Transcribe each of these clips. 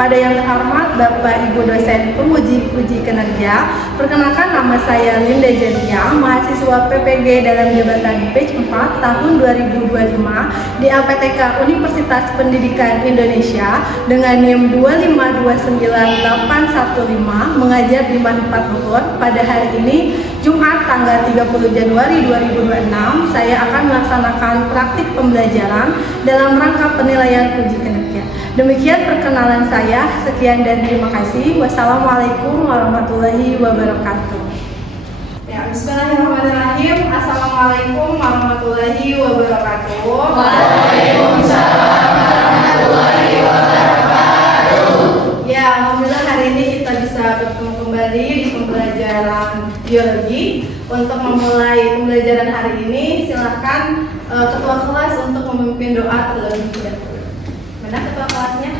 Kepada yang terhormat Bapak Ibu dosen penguji uji kinerja, perkenalkan nama saya Linda Jania, mahasiswa PPG dalam jabatan batch 4 tahun 2025 di LPTK Universitas Pendidikan Indonesia dengan NIM 2529815 mengajar di Manfaat Bogor. Pada hari ini Jumat tanggal 30 Januari 2026, saya akan melaksanakan praktik pembelajaran dalam rangka penilaian uji kinerja. Demikian perkenalan saya. Sekian dan terima kasih. Wassalamualaikum warahmatullahi wabarakatuh. Ya, bismillahirrahmanirrahim. Assalamualaikum warahmatullahi wabarakatuh. Waalaikumsalam warahmatullahi wabarakatuh. Ya, alhamdulillah hari ini kita bisa bertemu kembali di pembelajaran biologi. Untuk memulai pembelajaran hari ini, silakan ketua kelas untuk memimpin doa terlebih dahulu. Mana ketua kelasnya?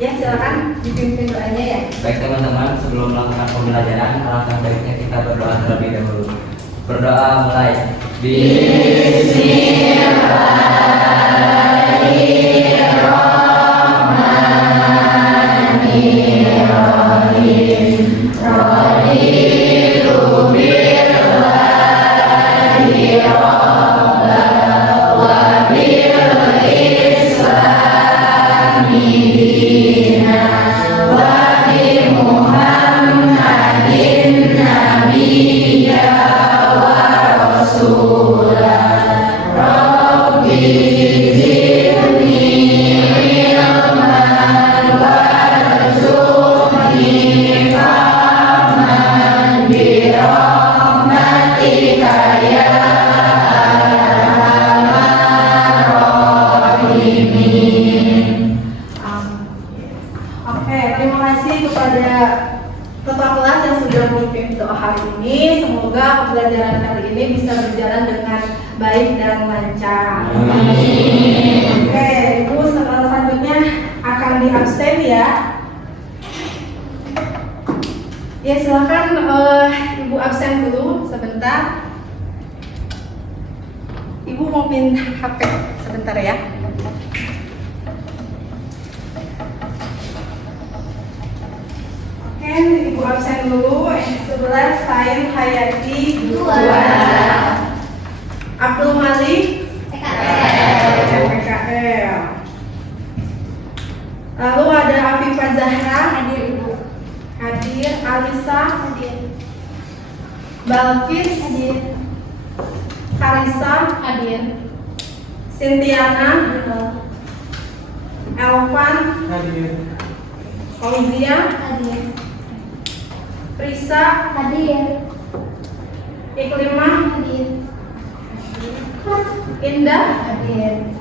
Ya, silakan dipimpin doanya ya. Baik teman-teman, sebelum melakukan pembelajaran, alangkah baiknya kita berdoa terlebih dahulu. Berdoa mulai. Pembelajaran hari ini bisa berjalan dengan baik dan lancar. Oke, Ibu selanjutnya akan di absen ya. Ya, silakan Ibu absen dulu sebentar. Ibu mau pindah HP sebentar ya. Oke, Ibu absen dulu. 11 Sain Hayati 2. Abdul Malik PKL. Lalu ada Afifah Zahra hadir Ibu. Hadir. Alisa hadir. Balkis hadir. Karisa hadir. Sintiana hadir. Elvan hadir. Fauzia hadir. Risa hadir. Iklimah hadir. Indah hadir.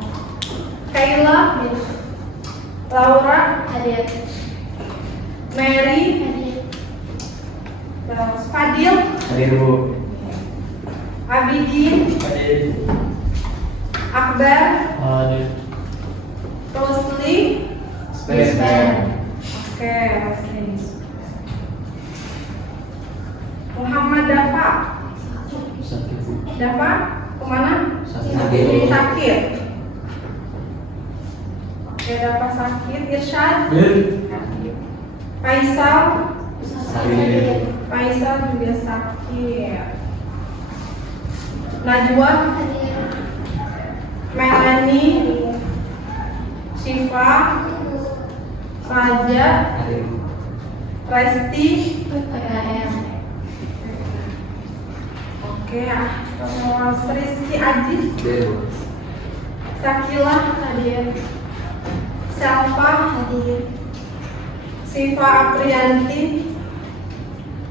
Kayla hadir. Laura hadir. Mary hadir. Fadil Hadir Bu. Abidin Hadir. Akbar Hadir. Rosli Spesial. Oke, Rosli. Muhammad Dafa. Dafa kemana? Sakit. Sakit. Oke, Dafa sakit. Irsyad. Faisal. Hadir. Faisal juga sakit. Najwa. Melanie. Syifa. Raja. Hadir. Resti. Oke, Rizky Aziz. Sakila hadir. Selva hadir. Siva Aprianti.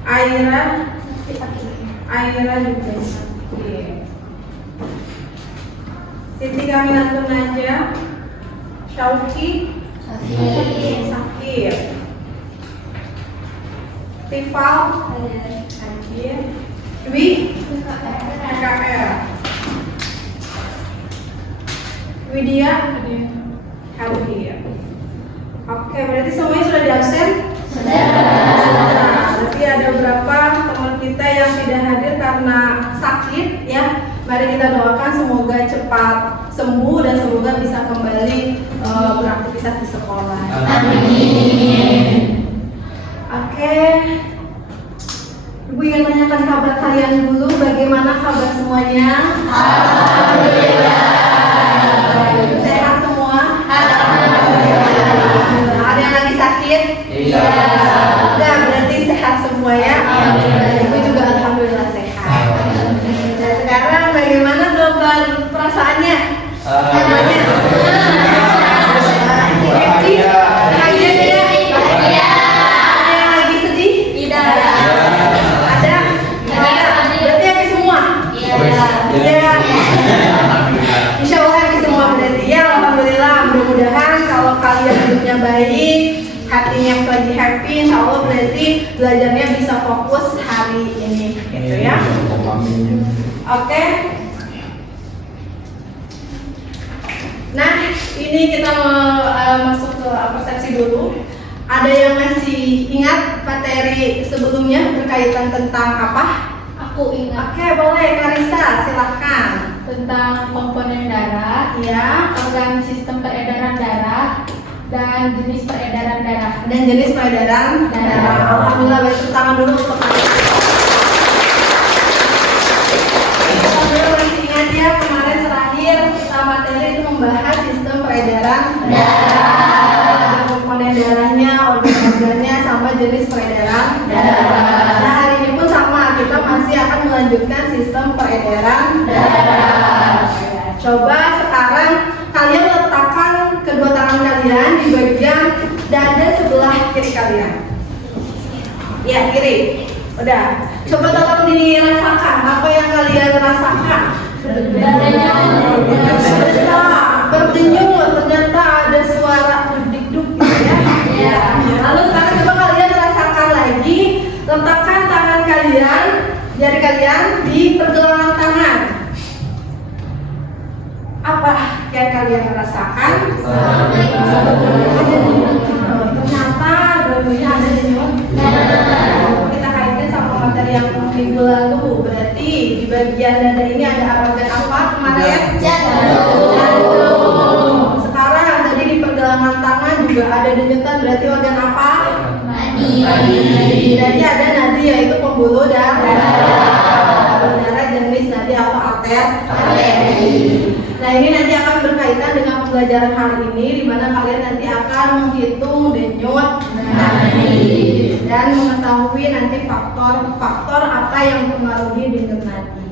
Aira juga sakit. Siti Kaminatun Naja. Syauki sakit. Tifal hadir. Dwi PKL. Widya hadir. Oke, berarti semuanya sudah di absen? Sudah. Berarti ada beberapa teman kita yang tidak hadir karena sakit ya. Mari kita doakan semoga cepat sembuh dan semoga bisa kembali beraktivitas di sekolah. Amin. Oke. Ibu ingin tanyakan kabar kalian dulu, bagaimana kabar semuanya? Alhamdulillah. Sehat semua? Alhamdulillah. Ada yang lagi sakit? Iya. Udah, berarti sehat semua ya? Alhamdulillah. Ibu juga alhamdulillah sehat. Nah, sekarang bagaimana kabar perasaannya? Semuanya? Happy? Bahagia tidak? Ada yang lagi sedih? Tidak. Ada? Berarti happy semua? Iya. Ya. Insya Allah happy semua berarti ya. Alhamdulillah. Mudah-mudahan kalau kalian hidupnya baik, hatinya lagi happy, insya Allah berarti belajarnya bisa fokus hari ini, gitu ya. Oke. Nah, ini kita mau masuk ke persepsi dulu. Ada yang masih ingat materi sebelumnya berkaitan tentang apa? Aku ingat Oke, boleh Karisa, silahkan. tentang komponen darah, Ya, organ sistem peredaran darah, dan jenis peredaran darah. dan jenis peredaran darah. Alhamdulillah, baik, tepuk tangan dulu untuk Karisa. Alhamdulillah masih ingat ya, kemarin terakhir kita materi itu membahas sistem peredaran darah, ada komponen darahnya, organ-organnya, sama jenis peredaran darah. Nah, hari ini pun sama, kita masih akan melanjutkan sistem peredaran darah. Coba sekarang kalian letakkan kedua tangan kalian di bagian dada sebelah kiri kalian. Ya, kiri. Udah. Coba tolong dirasakan apa yang kalian rasakan. Berdenyut, ternyata ada suara duk-duk gitu ya. Lalu sekarang coba kalian rasakan lagi, letakkan tangan kalian, jari kalian di pergelangan tangan. Apa yang kalian rasakan? Ternyata dulunya ada denyut. Kita kaitkan sama materi yang minggu lalu. Berarti di bagian dada ini ada organ apa kemarin? Jantung. Sekarang tadi di pergelangan tangan juga ada denyutan. Berarti organ apa? Jadi ada nadi yaitu pembuluh darah. Darah jenis nadi apa? Arteri. Nah, ini nanti akan berkaitan dengan pembelajaran hari ini, di mana kalian nanti akan menghitung denyut nadi dan mengetahui nanti faktor-faktor apa yang mempengaruhi denyut nadi.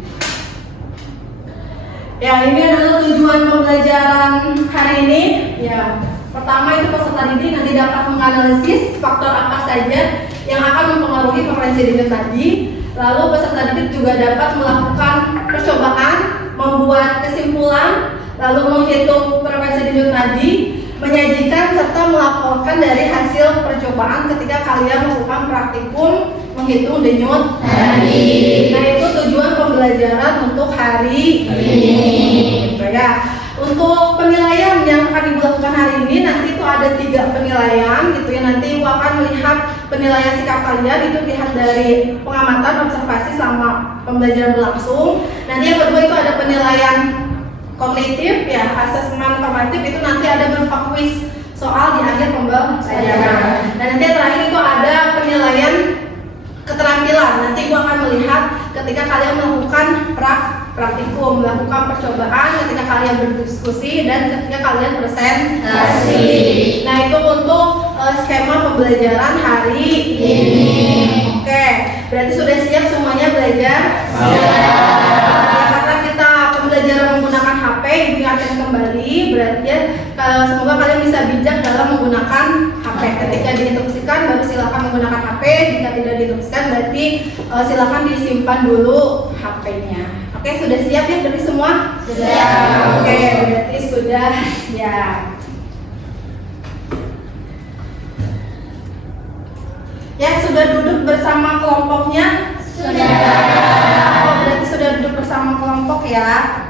Ya, ini adalah tujuan pembelajaran hari ini. Ya, pertama itu peserta didik nanti dapat menganalisis faktor apa saja yang akan mempengaruhi frekuensi denyut nadi. Lalu peserta didik juga dapat melakukan percobaan, membuat kesimpulan, lalu menghitung frekuensi denyut nadi, menyajikan serta melaporkan dari hasil percobaan ketika kalian melakukan praktikum menghitung denyut nadi. Nah, itu tujuan pembelajaran untuk hari ini. Gitu ya. Untuk penilaian yang akan Ibu lakukan hari ini nanti itu ada 3 penilaian gitu ya. Nanti Ibu akan melihat penilaian sikap kalian itu dilihat dari pengamatan observasi selama pembelajaran berlangsung. Nanti yang kedua itu ada penilaian kognitif ya, asesmen formatif itu nanti ada berupa kuis soal di akhir pembelajaran. Dan nanti yang terakhir itu ada penilaian keterampilan. Nanti Ibu akan melihat ketika kalian melakukan praktikum, melakukan percobaan, ketika kalian berdiskusi dan ketika kalian presentasi. Nah, itu untuk skema pembelajaran hari ini. Oke, berarti sudah siap semuanya belajar? Ya, karena kita pembelajaran menggunakan HP, Ibu ingatkan kembali, berarti ya, semoga kalian bisa bijak dalam menggunakan HP. Ketika diinstruksikan baru silakan menggunakan HP, jika tidak diinstruksikan berarti silakan disimpan dulu HP-nya. Oke, sudah siap ya berarti semua? Sudah. Oke, berarti sudah siap. Ya, sudah duduk bersama kelompoknya? Sudah. Oh, berarti sudah duduk bersama kelompok ya.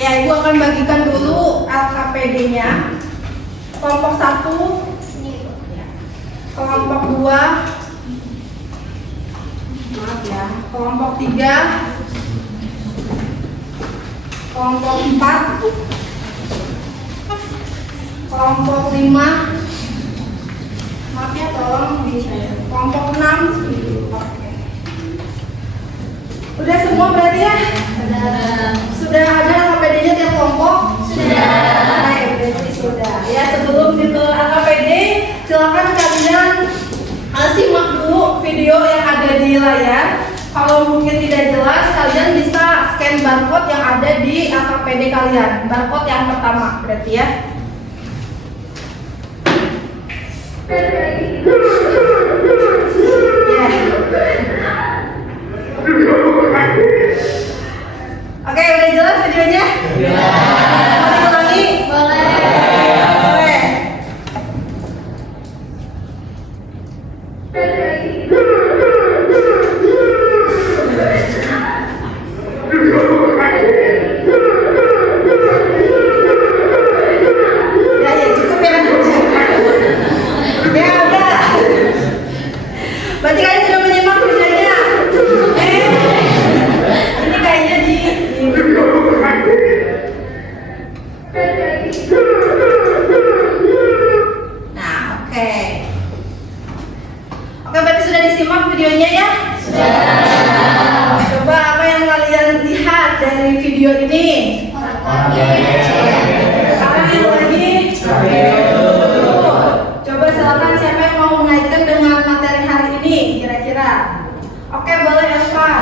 Ya, Ibu akan bagikan dulu LKPD-nya. Kelompok 1, kelompok 2, maaf ya, kelompok 3, kelompok 4, kelompok 5, maaf ya tolong di kelompok 6. Oke. Udah semua berarti ya? Sudah ada AKPD-nya tiap kelompok? Sudah. Baik, berarti sudah. Ya, sebelum itu AKPD, silakan kalian simak dulu video yang ada di layar. Kalau mungkin tidak jelas, kalian bisa scan barcode yang ada di AKPD kalian. Barcode yang pertama, berarti ya. Oke, udah jelas videonya? Mau diulangi? Boleh. Ya, cukup ya. Ya, udah. Berarti kalian sudah menyimak videonya? Ini kayaknya di Nah, oke. Oke, berarti sudah disimak videonya ya? Sudah. Coba apa yang kalian lihat dari video ini? Sekarang yang lagi? Coba silakan siapa yang mau mengaitkan dengan materi hari ini kira-kira? Oke, boleh Eva.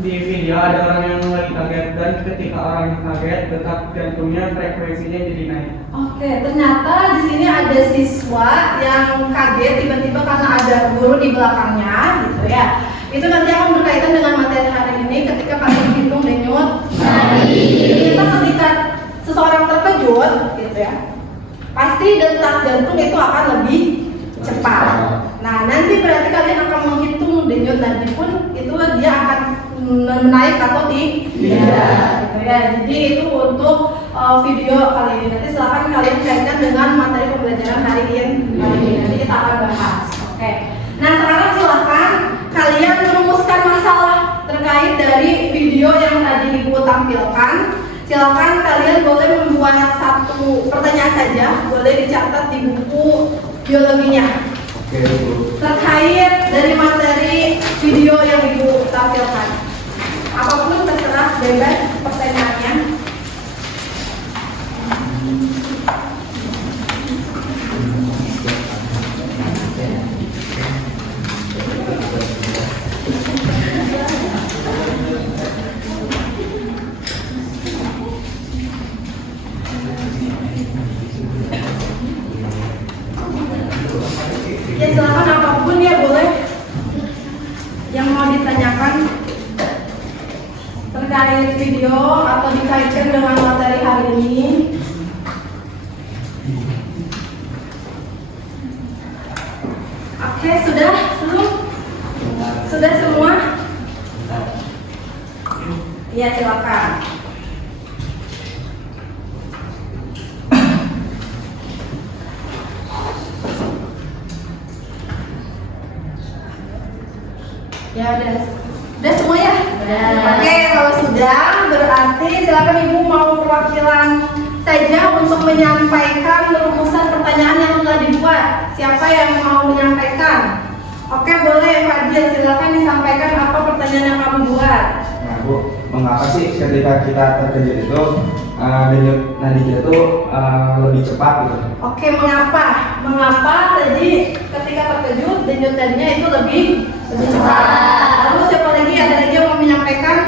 Di video ada orang yang lagi kaget dan ketika orang yang kaget detak jantungnya frekuensinya jadi naik. Oke, ternyata di sini ada siswa yang kaget tiba-tiba karena ada guru di belakangnya, gitu ya. Itu nanti akan berkaitan dengan materi hari ini ketika kalian hitung denyut nadi. Kita ketika seseorang terkejut, gitu ya, pasti detak jantung itu akan lebih cepat. Nah, nanti berarti kalian akan menghitung denyut nadi pun itu dia akan menaik atau tidak, gitu ya. Jadi itu untuk video kali ini. Nanti silahkan kalian kaitkan dengan materi pembelajaran hari ini. Nanti kita akan bahas. Oke. Nah, sekarang silahkan kalian merumuskan masalah terkait dari video yang tadi Ibu tampilkan. Silakan kalian boleh membuat satu pertanyaan saja, boleh dicatat di buku biologinya. Terkait dari materi video yang Ibu tampilkan. Apapun terserah, bebas pertanyaannya. Ya silakan apapun ya boleh yang mau ditanyakan terkait video atau dikaitkan dengan materi hari ini. Oke, sudah belum? Sudah semua? Iya, silakan. Ya udah semua ya? Oke, kalau sudah berarti silakan Ibu mau perwakilan saja untuk menyampaikan rumusan pertanyaan yang telah dibuat. Siapa yang mau menyampaikan? Oke, boleh Fadil, silakan disampaikan apa pertanyaan yang kamu buat. Nah Bu, mengapa sih ketika kita terkejut itu denyut nadi kita tuh lebih cepat gitu? Oke, mengapa? Mengapa tadi ketika terkejut denyut nadinya itu lebih cepat? Lalu siapa lagi? Ada lagi yang mau menyampaikan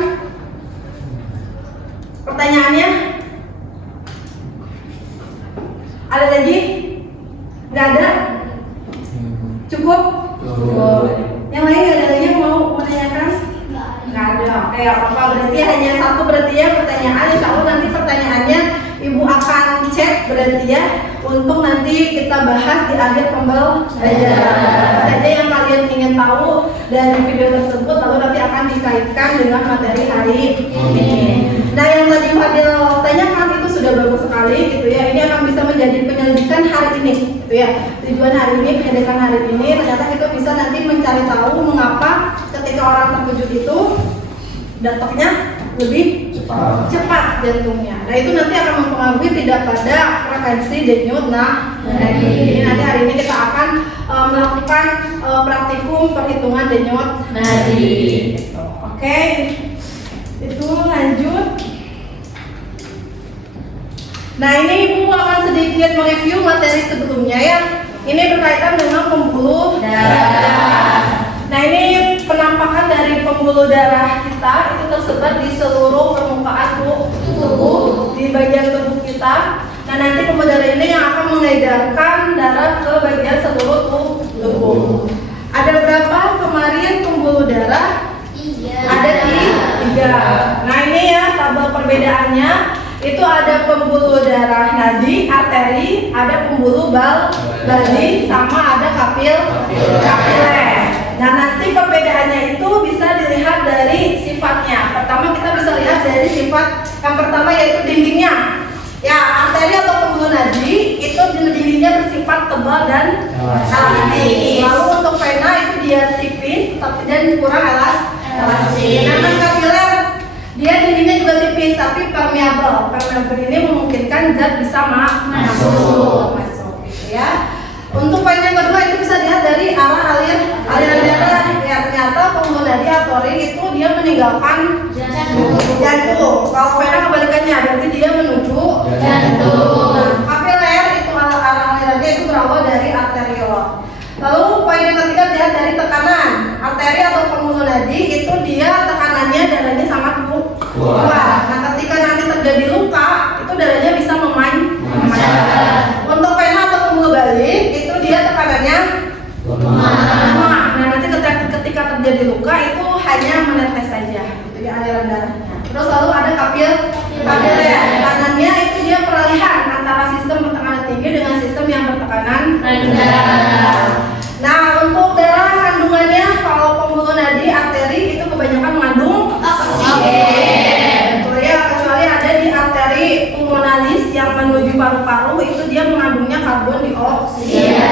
pertanyaannya? Ada lagi? Nggak ada? Cukup? Yang lain nggak ada lagi yang mau menanyakan? Nggak ada. Oke, apa-apa. Berarti hanya satu berarti ya pertanyaan. Insya Allah nanti pertanyaannya Ibu akan cek berarti ya untuk nanti kita bahas di akhir pembelajaran. Apa saja yang kalian ingin tahu dari video tersebut lalu nanti akan dikaitkan dengan materi hari ini. Nah, yang tadi Fadil tanyakan itu sudah bagus sekali gitu ya. Ini akan bisa menjadi penyelidikan hari ini gitu ya. Tujuan hari ini, penyelidikan hari ini ternyata kita bisa nanti mencari tahu mengapa ketika orang terkejut itu detaknya lebih cepat jantungnya. Nah itu nanti akan mempengaruhi tidak pada frekuensi denyut nadi. Jadi nanti hari ini kita akan melakukan praktikum perhitungan denyut nadi. Oke, itu lanjut. Nah ini Ibu akan sedikit mereview materi sebelumnya ya. Ini berkaitan dengan pembuluh darah. Nah ini penampakan dari pembuluh darah kita itu tersebar di seluruh permukaan tubuh, di bagian tubuh kita. Nah nanti pembuluh darah ini yang akan mengedarkan darah ke bagian seluruh tubuh. Ada berapa kemarin pembuluh darah? Ada 3. Nah ini ya tabel perbedaannya. Itu ada pembuluh darah nadi, arteri, ada pembuluh baldi, sama ada kapiler. Nah nanti perbedaannya itu bisa dilihat dari sifatnya. Pertama kita bisa lihat dari sifat yang pertama yaitu dindingnya. Ya arteri atau pembuluh nadi itu dindingnya bersifat tebal dan elastis. Lalu untuk vena itu dia tipis dan kurang elastis. Nah kapiler dia dindingnya juga tipis tapi permeable. Permeable ini memungkinkan zat bisa masuk gitu ya. Untuk poin yang kedua itu bisa dilihat dari arah aliran darah. Ya ternyata pembuluh nadi atau ring itu dia meninggalkan jantung. Kalau vena kebalikannya berarti dia menuju jantung. Kapiler itu arah alirannya itu berawal dari arteriol. Lalu poin yang ketiga dilihat dari tekanan. Arteri atau pembuluh nadi itu dia tekanannya darahnya sangat kuat. Nah ketika nanti terjadi luka itu darahnya bisa memanjang. Untuk vena atau pembuluh balik itu dia tekanannya lemah. Nah nanti ketika terjadi luka itu hanya menetes saja gitu ya aliran darahnya. Terus lalu ada kapiler. Tekanannya itu dia peralihan antara sistem bertekanan tinggi dengan sistem yang bertekanan rendah. Nah untuk darah kandungannya kalau pembuluh nadi arteri itu kebanyakan mengandung oksigen. Betul ya, kecuali ada di arteri pulmonalis yang menuju paru-paru itu dia mengandungnya karbon dioksida.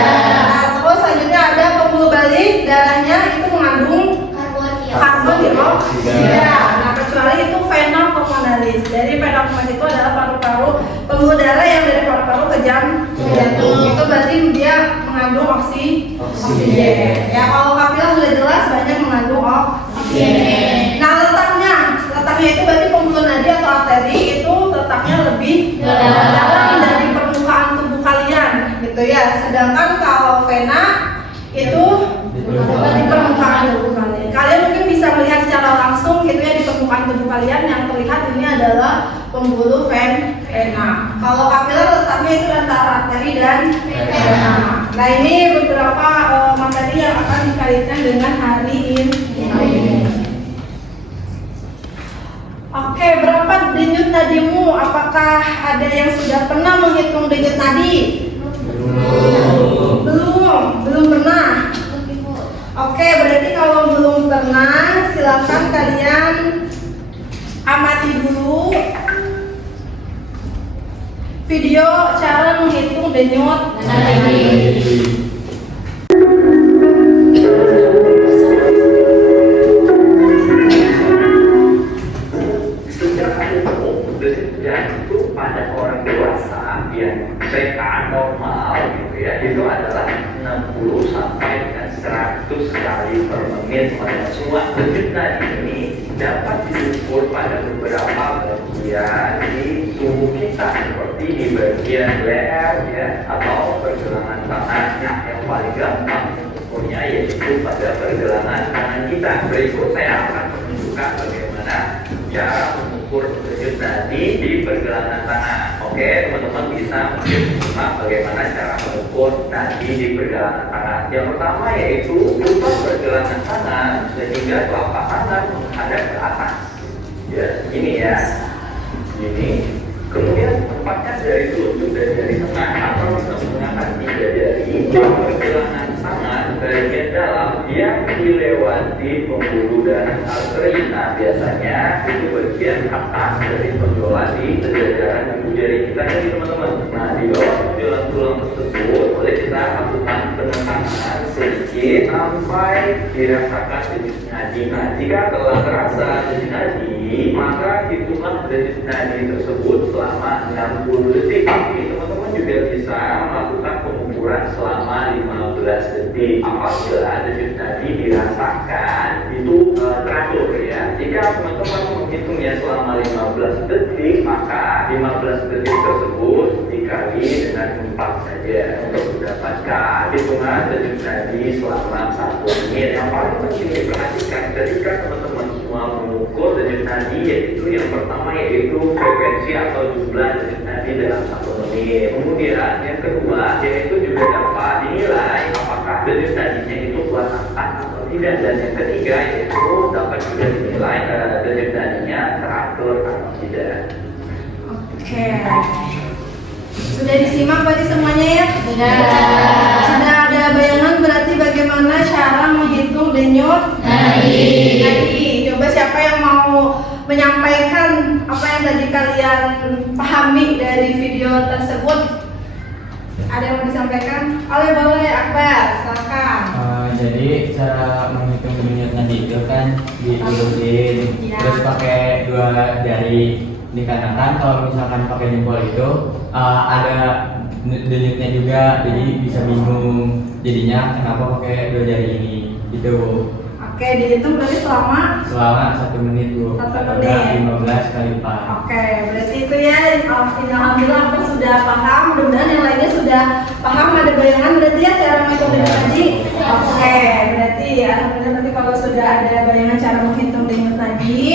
Nah terus selanjutnya ada pembuluh balik darahnya itu mengandung karbon dioksida. Nah kecuali itu vena pulmonalis. Dari vena pulmonalis itu adalah paru-paru, pembuluh darah yang dari paru-paru ke jantung. Itu berarti dia mengandung oksigen. Ya kalau kapiler sudah jelas banyak mengandung oksigen. Nah letaknya itu berarti pembuluh nadi atau arteri itu letaknya lebih dalam dari permukaan tubuh kalian, gitu ya. Sedangkan kalau vena itu di permukaan tubuh kalian. Kalian mungkin bisa melihat secara langsung gitu ya di permukaan tubuh kalian yang terlihat ini adalah pembuluh vena. Kalau kapiler letaknya itu antara arteri dan vena. Nah ini beberapa materi yang akan dikaitkan dengan hari ini. Oke, berapa denyut nadimu? Apakah ada yang sudah pernah menghitung denyut nadi? Belum pernah. Oke, berarti kalau belum pernah, silakan kalian amati dulu video cara menghitung denyut nadi. Jantung pada orang dewasa yang sehat normal gitu ya itu adalah 60 sampai dengan 100 kali per menit. Pada semua denyut nadi ini dapat diukur pada beberapa bagian di tubuh kita seperti di bagian leher ya atau pergelangan tangan. Nah yang paling gampang ukurnya yaitu pada pergelangan tangan kita. Berikut saya akan menunjukkan bagaimana cara mengukur denyut nadi di pergelangan tangan. Oke, teman-teman bisa menyimak bagaimana cara mengukur nadi di pergelangan tangan. Yang pertama yaitu lutut pergelangan tangan sehingga telapak tangan menghadap ke atas. Ya, ini ya. Ini. Kemudian tempatkan dari lutut dan dari tengah atau bisa menggunakan 3 jari pergelangan tangan bagian dalam yang dilewati pembuluh darah arteri. Nah biasanya itu bagian atas dari penjualan di sejajaran ibu jari kita ini teman-teman. Nah di bawah penjualan tulang tersebut boleh kita lakukan penekanan sedikit nadi sampai dirasakan denyut nadi. Nah, jika telah terasa denyut nadi, maka hitunglah denyut nadi tersebut selama 60 detik. Tapi teman-teman juga bisa melakukan pengukuran selama 15 detik. Apabila denyut nadi dirasakan itu teratur ya. Jika teman-teman menghitungnya selama 15 detik, maka 15 detik tersebut dikali dengan 4 saja untuk mendapatkan hitungan denyut nadi selama 1 menit. Yang paling penting diperhatikan ketika teman-teman semua mengukur denyut nadi, yaitu yang pertama yaitu frekuensi atau jumlah denyut nadi dalam 1 menit. Kemudian yang kedua yaitu juga dapat dinilai apakah denyut nadinya itu kuat angkat atau tidak, dan yang ketiga yaitu dapat juga dinilai denyut nadinya teratur atau tidak. Oke. Sudah disimak berarti semuanya ya? Sudah. Sudah ada bayangan berarti bagaimana cara menghitung denyut nadi. Coba siapa yang mau menyampaikan apa yang tadi kalian pahami dari video tersebut? Ada yang mau disampaikan? Boleh Akbar, silakan. Jadi cara menghitung denyut nadi itu kan diulurin, Ya. terus pakai 2 jari. Dikarenakan kalau misalkan pakai jempol itu ada denyutnya juga, jadi bisa bingung jadinya kenapa pakai 2 jari ini gitu. Oke, dihitung berarti selama Selama 1 menit Bu. 1 menit. 15 kali 4. Oke, berarti itu ya. Alhamdulillah aku sudah paham. Mudah-mudahan yang lainnya sudah paham, ada bayangan berarti ya cara menghitung denyut nadi. Oke, berarti alhamdulillah nanti kalau sudah ada bayangan cara menghitung denyut nadi.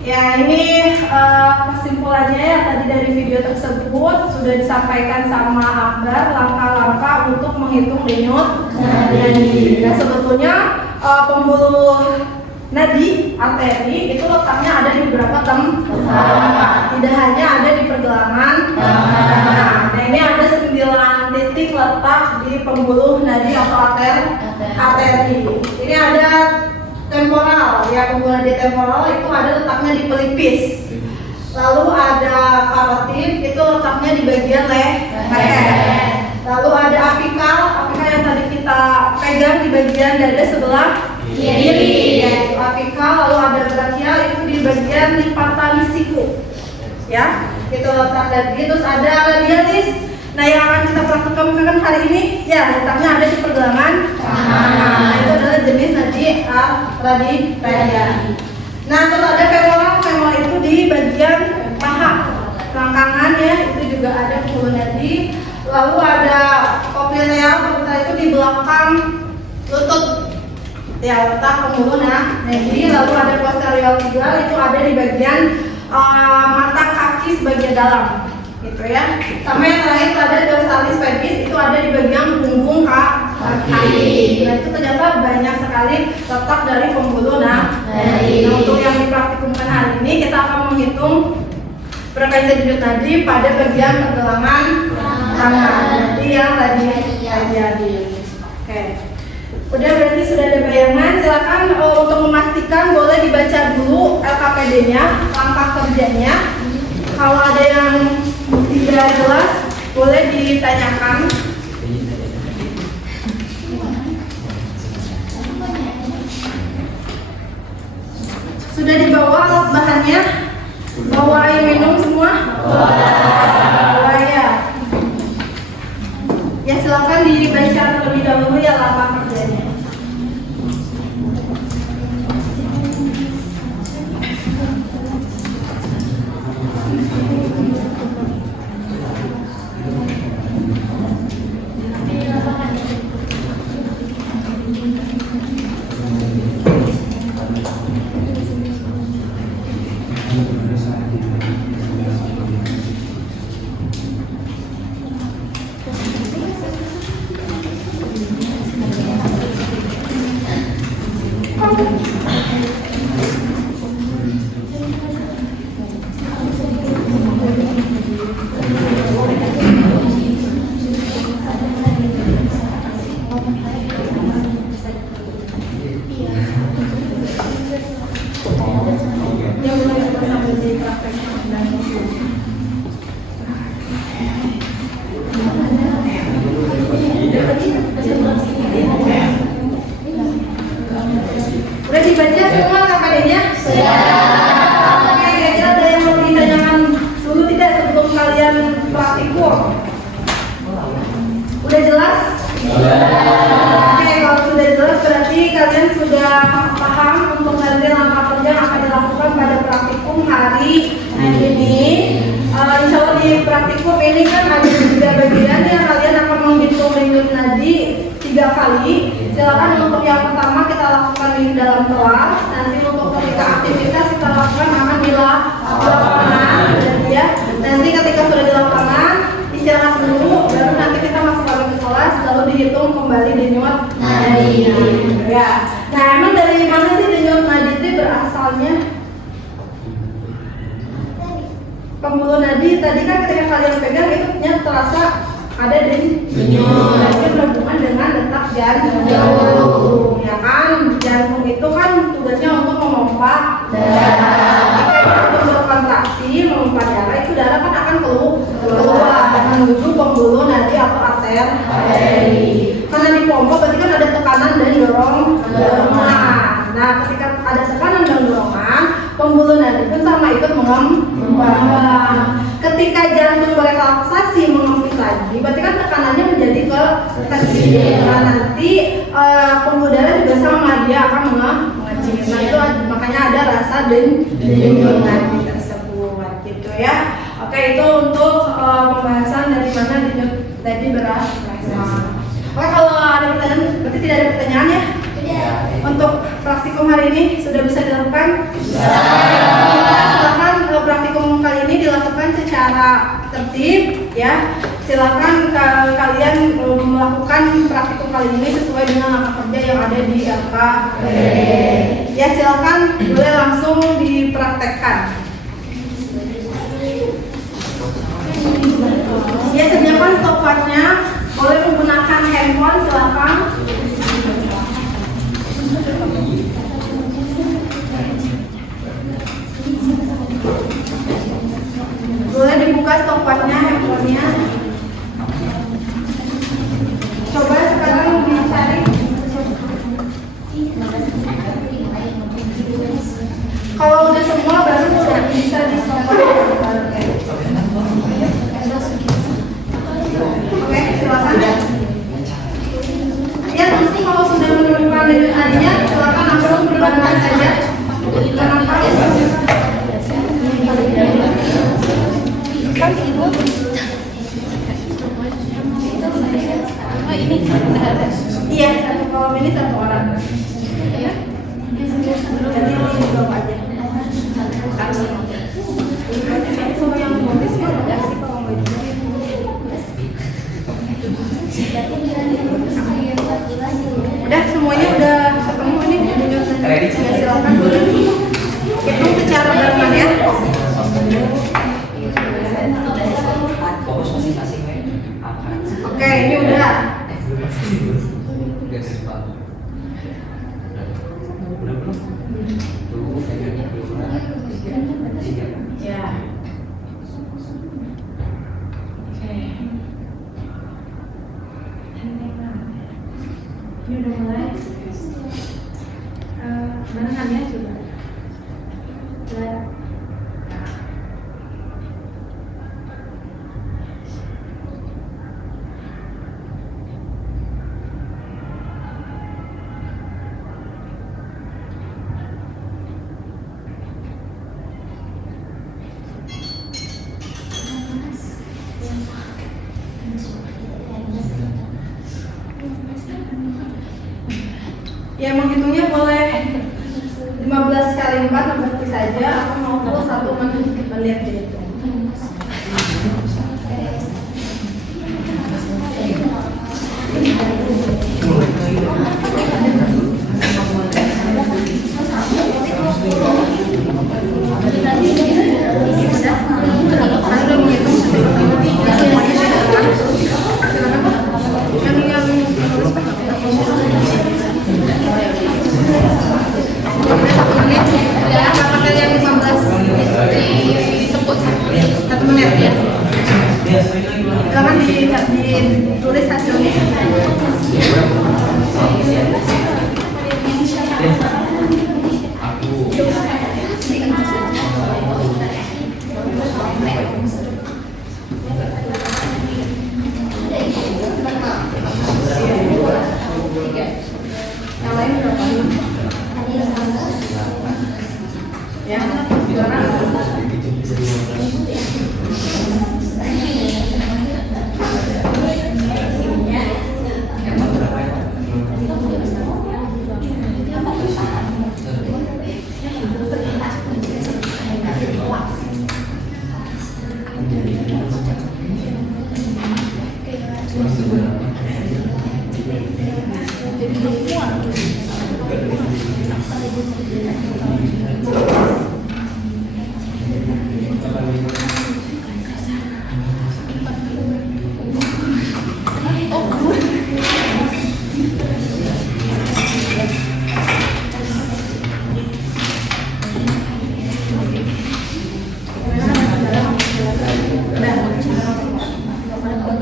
Ya ini kesimpulannya ya tadi dari video tersebut sudah disampaikan sama Akbar langkah-langkah untuk menghitung denyut nadi. Nah sebetulnya pembuluh nadi arteri itu letaknya ada di beberapa tempat, tidak hanya ada di pergelangan. Nah ini ada 9 titik letak di pembuluh nadi atau arteri. Ini ada temporal, ya pembuluh nadi temporal itu ada letaknya di pelipis. Lalu ada karotid, itu letaknya di bagian leher. Lalu ada apikal yang tadi kita pegang di bagian dada sebelah kiri, yaitu apikal. Lalu ada brachial itu di bagian lipatan siku, ya itu letak nadi. Terus ada radialis. Nah yang akan kita praktekkan hari ini ya letaknya ada di pergelangan tangan. Itu adalah jenis nadi radial. Nah terus ada femoral itu di bagian paha selangkangan ya, itu juga ada pembuluh nadi. Lalu ada cochlear itu di belakang lutut ya letak pembuluh nadi. Lalu ada posterior tibial itu ada di bagian mata kaki sebagian dalam gitu ya. Sama yang terakhir ada dorsalis pedis itu ada di bagian punggung kaki. Nah itu ternyata banyak sekali letak dari pembuluh nadi. Nah untuk yang dipraktikumkan hari ini kita akan menghitung frekuensi denyut nadi pada bagian pergelangan tangan. Jadi yang radialis. Oke. Udah berarti sudah ada bayangan. Silakan untuk memastikan boleh dibaca dulu LKPD-nya, langkah kerjanya. Kalau ada yang tidak jelas boleh ditanyakan. Sudah dibawa alat bahannya? Bawa air minum semua? Bawa ya. Ya silakan dibaca terlebih dahulu ya langkah kerjanya. Yang mulai sambil dipraktekkan. semua KKD-nya? Oke, kira-kira ada yang mau ditanyakan dulu tidak sebelum kalian praktikum? Udah jelas? Oke, kalau sudah jelas berarti kalian sudah paham untuk nanti langkah kerja yang akan dilakukan pada praktikum hari ini. Insya Allah di praktikum ini kan ada 3 bagian yang kalian akan menghitung denyut nadi 3 kali. Silakan untuk yang pertama kita lakukan di dalam kelas. Nanti untuk ketika aktivitas kita lakukan akan di lapangan, ya. Nanti ketika sudah di lapangan istirahat dulu, baru nanti kita masuk lagi ke kelas, lalu dihitung kembali denyut nadi. Ya. Nah, emang dari mana sih denyut nadi itu berasalnya? Pembuluh nadi tadi kan ketika kalian pegang itu terasa ada denyut nadi berhubungan dengan detak jantung, ya kan? Jantung itu kan tugasnya untuk memompa darah. Jika untuk berkontraksi memompa darah, itu darah kan akan keluar menuju pembuluh nadi atau arteri. Karena dipompa berarti kan ada tekanan dan dorongan. Nah, ketika ada tekanan dan dorongan, pembuluh nadi pun sama ikut mengembang. Ketika jantung berelaksasi mengembang lagi, berarti kan tekanannya menjadi kecil. Nah, nanti pembuluh darah juga sama, dia akan mengecil. Nah, itu makanya ada rasa denyut nadi tersebut, gitu ya. Oke, itu untuk pembahasan dari mana denyut nadi berasal. Oke, kalau ada pertanyaan, berarti tidak ada pertanyaan ya? Untuk praktikum hari ini sudah bisa dilakukan? Silakan praktikum kali ini dilakukan secara tertib, ya. Silakan kalian melakukan praktikum kali ini sesuai dengan langkah kerja yang ada di LKPD. Ya, silakan boleh langsung dipraktekkan. Ya, sediakan stopwatchnya, boleh menggunakan handphone, silakan. Boleh dibuka stopwatchnya, handphonenya. Coba sekarang dicari. Kalau udah semua baru bisa di stopwatch. Oke, silakan. Ya, nanti kalau sudah menemukan denyut nadinya, silakan langsung berbarengan saja. Kenapa? Iya, satu kolom ini 1 orang. Jadi ini jawab aja. Semua yang tulis kan udah sih kalau mau itu. Udah semuanya udah ketemu ini denyut nadi. Silakan boleh hitung secara barengan ya. Oke, ini udah. Ya. Oke. Ini udah mulai. Barengan ya coba. Ya, menghitungnya boleh 15 kali 4 berarti saja atau mau 1 menit dihitung. Apakah yang 15 disebut Yang lain berapa? Ya, sekarang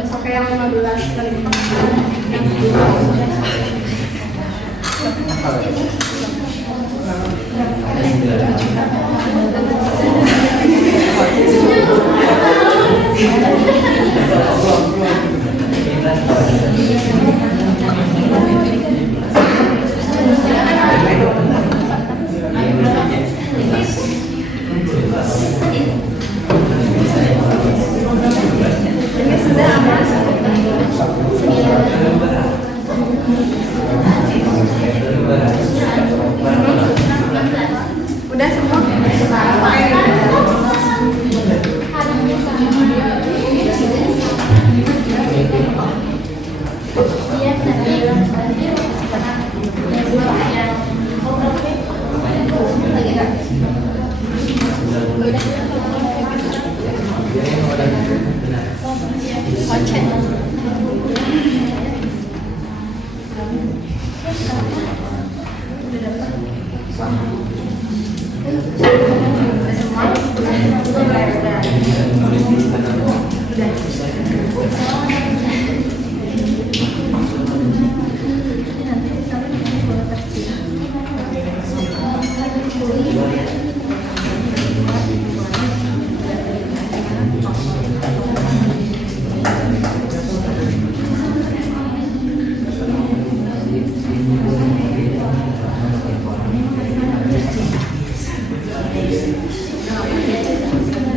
oke, yang 15 kali lipat. Ini sudah aman. Udah semua?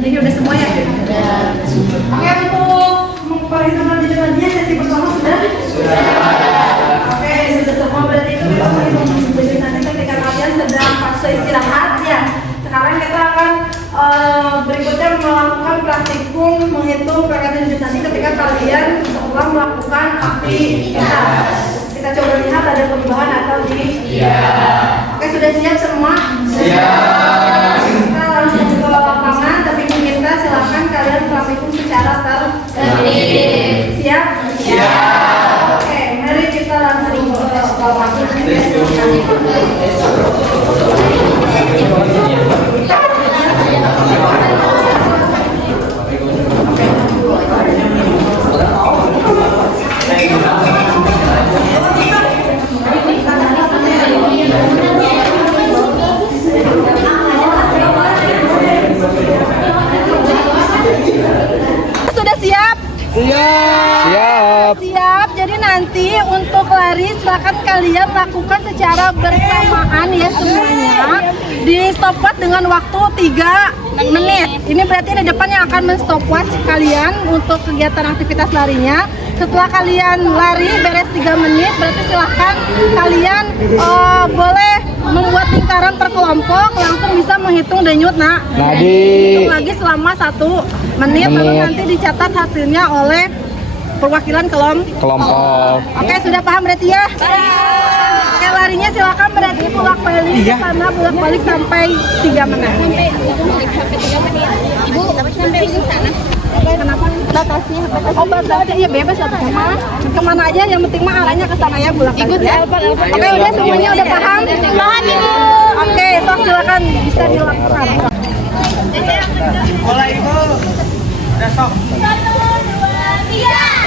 Jadi udah semua ya? Oke, untuk memperhitungkan jadwalnya sesi pertama sudah? Oke, sudah semua berarti itu kita menghitung nanti ketika kalian sedang fase istirahat ya. Sekarang kita akan berikutnya melakukan praktikum menghitung pergerakan jujur nanti ketika kalian setelah melakukan aktivitas. Kita coba lihat ada perubahan atau tidak. Oke, sudah siap semua? Siap. Kita langsung ke lapangan, tapi kita silakan kalian praktikum secara tertib. Siap? Siap. Oke, mari kita langsung ke lapangan. Sudah siap? Siap. Siap. Jadi nanti untuk lari silakan kalian lakukan secara bersamaan ya semuanya. Di stopwatch dengan waktu 3 menit. Ini berarti di depan yang akan men-stopwatch kalian untuk kegiatan aktivitas larinya. Setelah kalian lari beres 3 menit, berarti silahkan kalian boleh membuat lingkaran per kelompok, langsung bisa menghitung denyut hitung lagi selama 1 menit, lalu nanti dicatat hasilnya oleh perwakilan kelompok. Oke, sudah paham berarti ya? Oke, larinya silakan berarti bolak-balik karena bolak-balik sampai 3 menit. Sampai 3 menit. Ibu, sampai di sana. Kenapa? Batasnya. Oh, batasnya ya bebas ya kemana aja, yang penting mah arahnya ke sana ya bolak-balik ya. Oke, udah semuanya udah paham? Paham Ibu. Oke, so silakan bisa dilakukan. Mulai Ibu. Udah stop. 1, 2, 3.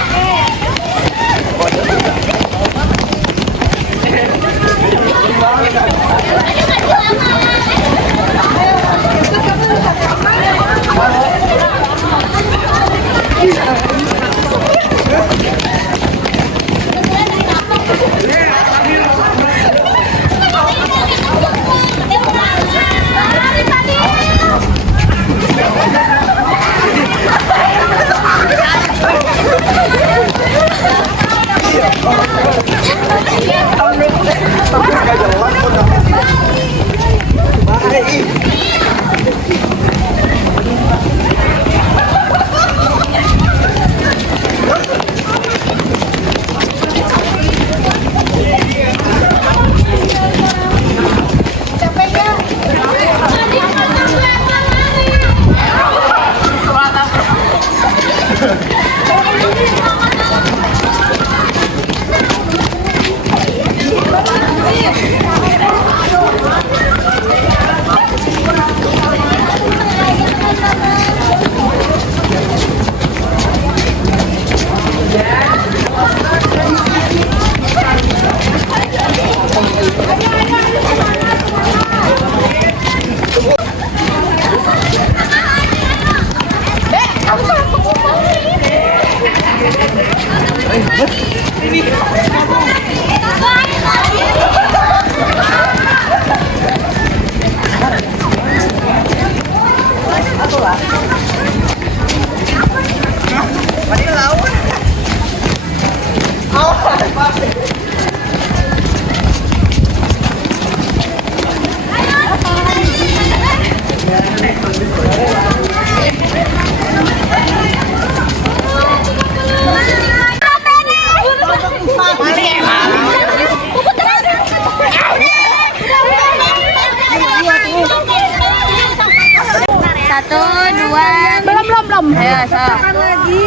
Satu, dua. Belum. Ayo, sok. lagi.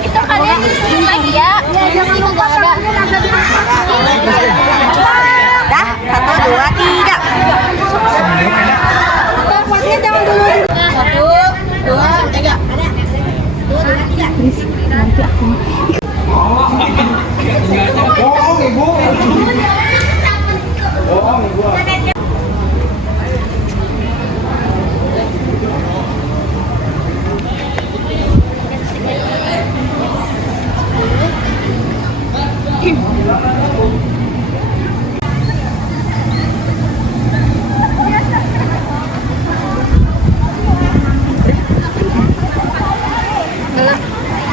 Itu kalian lagi ya. Jangan lupa ada. Dah, 1, 2, 3. Startnya jangan dulu. 1, 2, 3. Bohong ibu. Bohong ibu.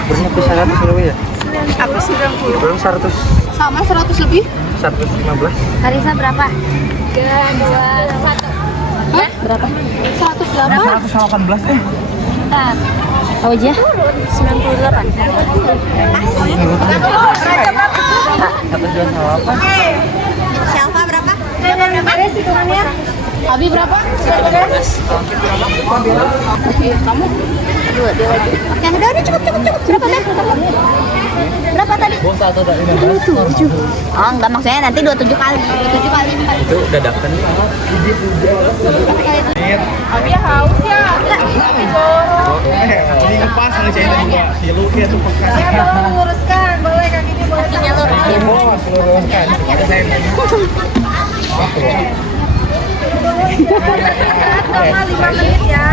Berapa 100 lebih ya? Aku 90. Belum 100. Sama 100 lebih. 115. Karisa berapa? 2, 1. Hah? Berapa? 108. 118 eh. Bentar. Tahu aja? 98. Shelfa berapa? Beres hitungannya. Abi berapa? 19. Oke, kamu? Dua, dia lagi. Yang udah cepet. Berapa tadi? Berapa tadi? 27. Oh, enggak maksudnya nanti 27 kali. 27 kali 4. Itu dadakan. Abi haus ya. Ini ngepas sama cewek juga. Kilu kia tuh bekas. Saya mau meluruskan, boleh kakinya boleh. Kakinya lurus. Bos, luruskan. Ada saya. Selama 5 menit ya.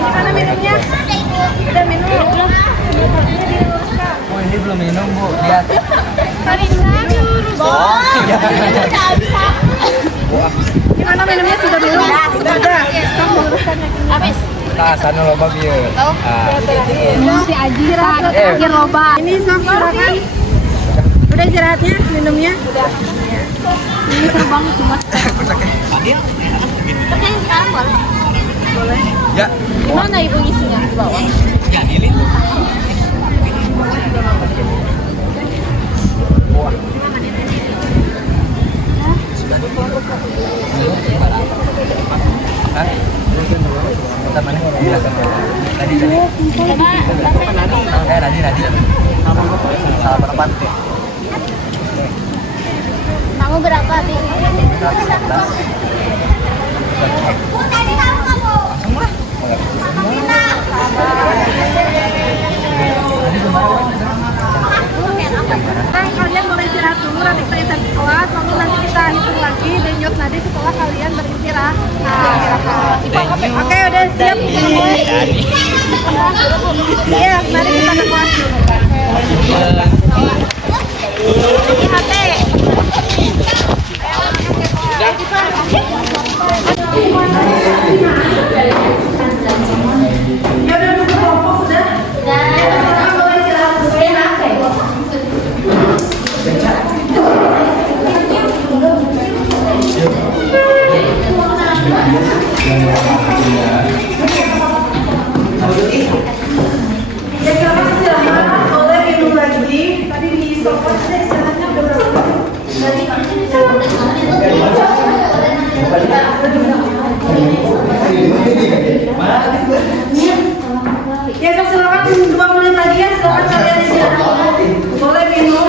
Gimana minumnya? Udah minum. Oh, ini belum minum, Bu. Lihat. Gimana minumnya? Sudah minum? Sudah. Habis. Nah, sana loba bieu. Si Aji terakhir loba. Ini sok silakan. Udah istirahatnya, minumnya. Udah. Ini terbang cuma. Kerjain sekarang boleh? Boleh. Ya. Gimana ibu ngisinya di bawah? Ya, ini. Wah. Hah? Kita mana? Tadi. Tadi. Salah berapa? Kamu berapa, Bi? 111. Langsung lah. Kalian boleh istirahat dulu, nanti kita istirahat di kelas, lalu nanti kita hitung lagi dan jawab nanti setelah kalian beristirahat. Oke, udah siap. Iya, mari kita ke kelas dulu. HP. Ya udah duduk kelompok sudah. Sekarang boleh istirahat dulu ya. Ya sekarang istirahat, boleh minum lagi. Tadi di sofa ada istirahatnya berapa? Ya sok silakan 2 menit lagi ya, silakan kalian istirahat. Boleh minum.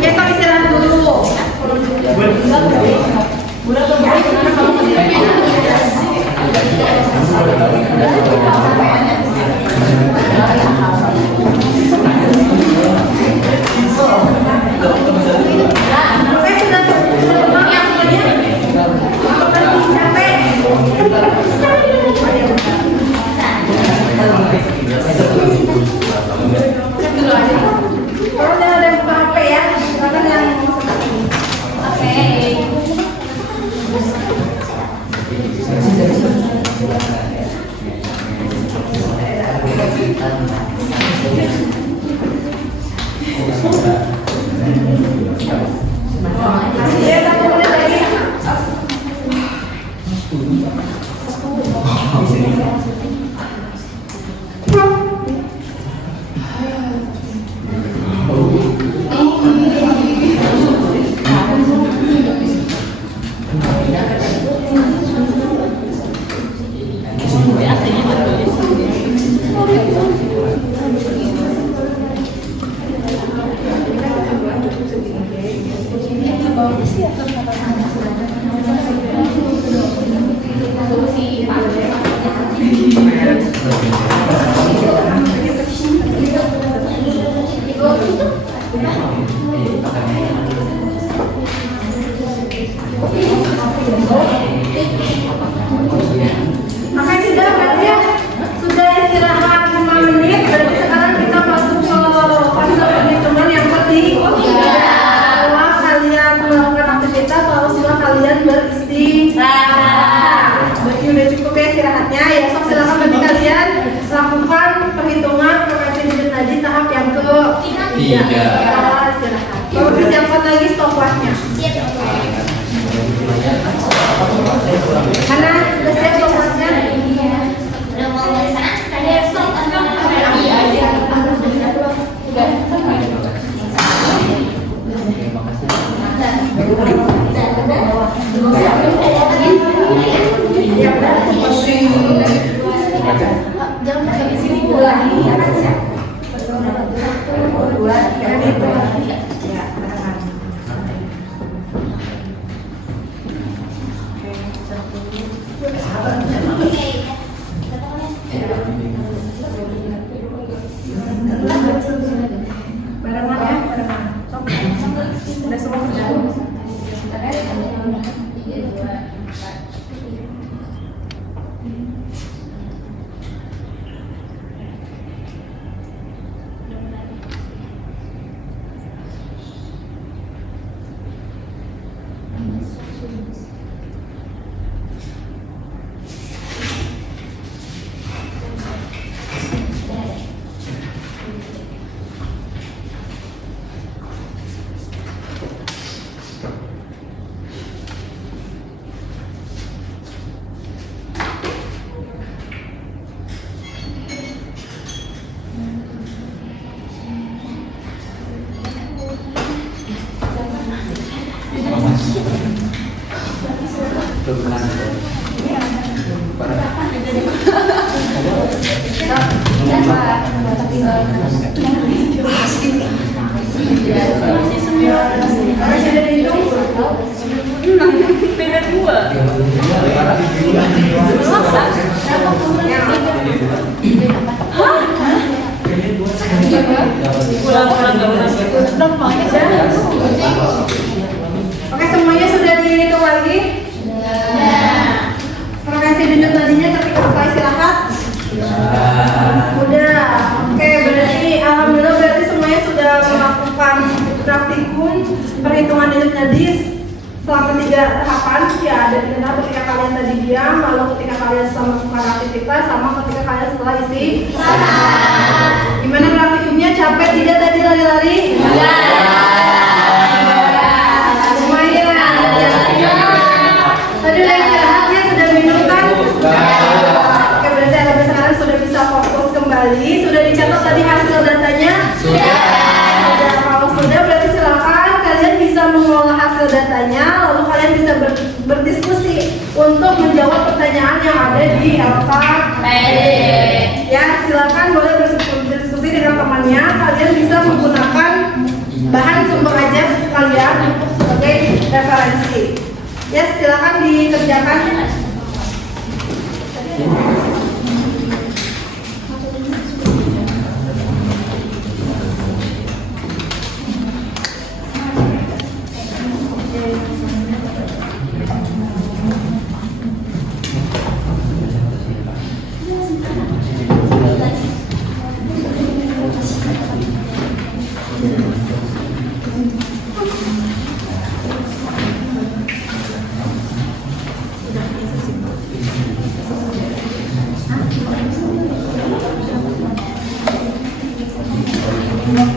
Ya sok istirahat dulu. Makanya sudah berarti ya, sudah istirahat 5 menit. Berarti sekarang kita masuk ke fase perhitungan yang ketiga. Setelah kalian melakukan aktivitas, lalu silakan kalian beristirahat. Berarti udah cukup ya istirahatnya. Ya, sok silakan berarti kalian lakukan perhitungan frekuensi digit nadi tahap yang ketiga. Istirahat. Lalu disiapkan lagi stopwatchnya. Mana? Sudah siap stopwatchnya? Udah mau dari sana? Jangan pakai di sini dua. Dua, kan itu. Ya, benar. Barengan ya, barengan. Sok. Udah semua kerjaan. Oke, semuanya sudah dihitung lagi? Frekuensi denyut nadinya ketika setelah istirahat? Udah. Oke, berarti alhamdulillah berarti semuanya sudah melakukan praktikum perhitungan denyut nadi selama 3 tahapan. Ya, ada 3 tahap ketika kalian tadi diam, lalu ketika kalian setelah melakukan aktivitas, sama ketika kalian setelah istirahat. Gimana praktikumnya? Capek tidak tadi lari-lari? Tadi udah istirahatnya, sudah minum kan? Oke, berarti sampai sekarang sudah bisa fokus kembali. Sudah dicatat tadi hasil datanya? Sudah. Kalau sudah berarti silakan kalian bisa mengolah hasil datanya, lalu kalian bisa berdiskusi untuk menjawab pertanyaan yang ada di LKPD. Ya, silakan boleh berdiskusi dengan temannya. Kalian bisa menggunakan bahan sumber aja kalian untuk sebagai referensi. Ya, silakan dikerjakan. Thank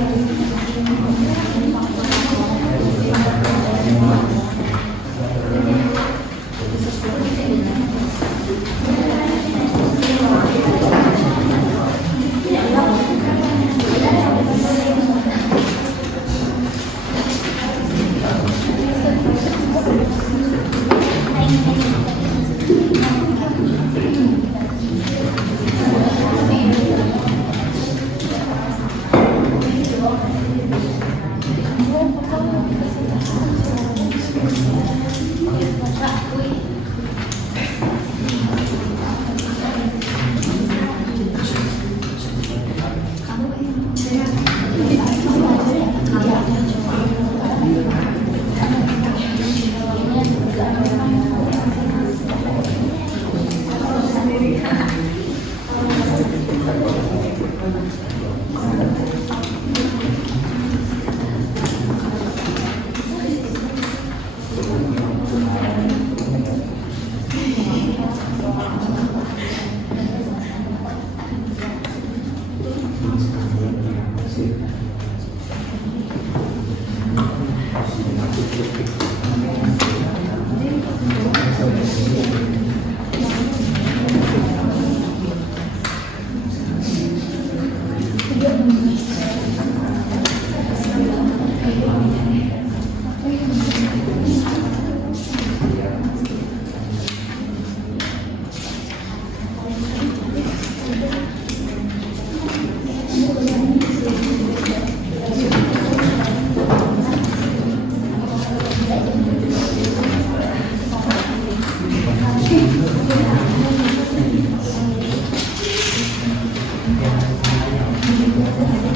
you.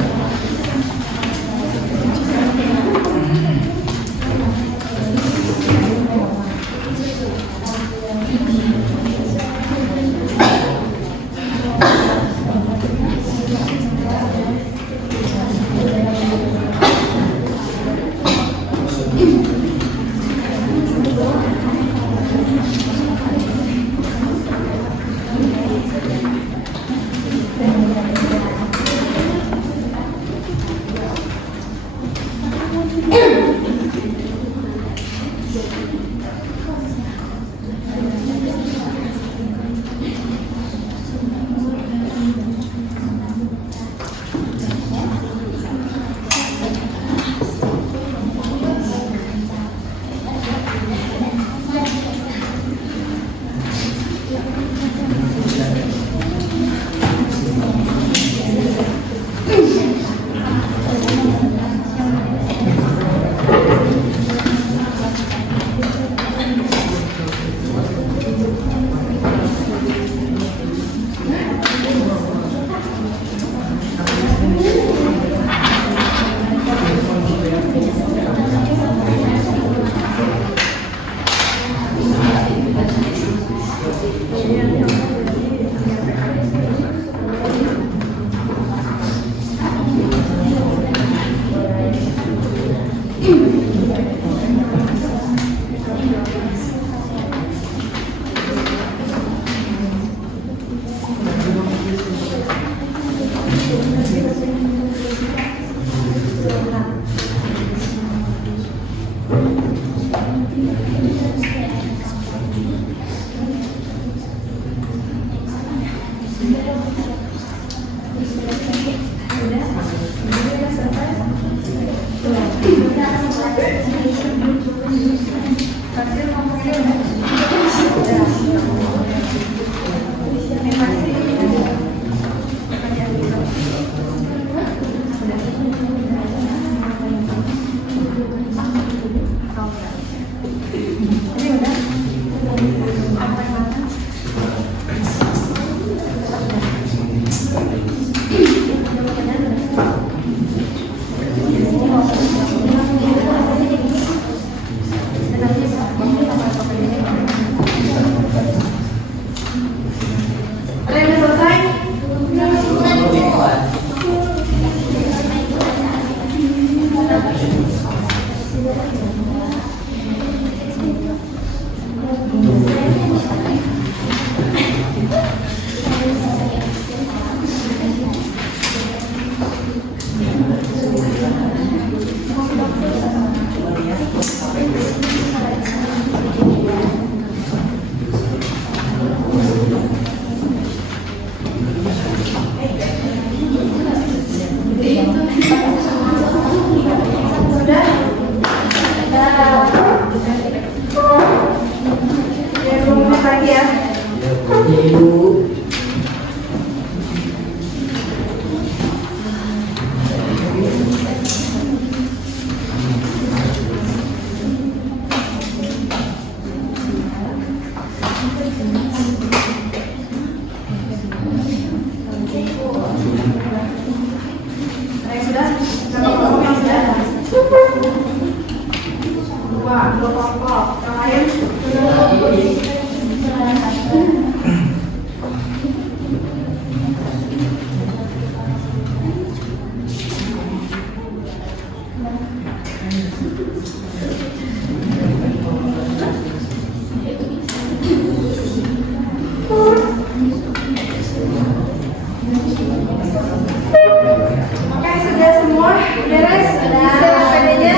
beres? Bisa PD-nya?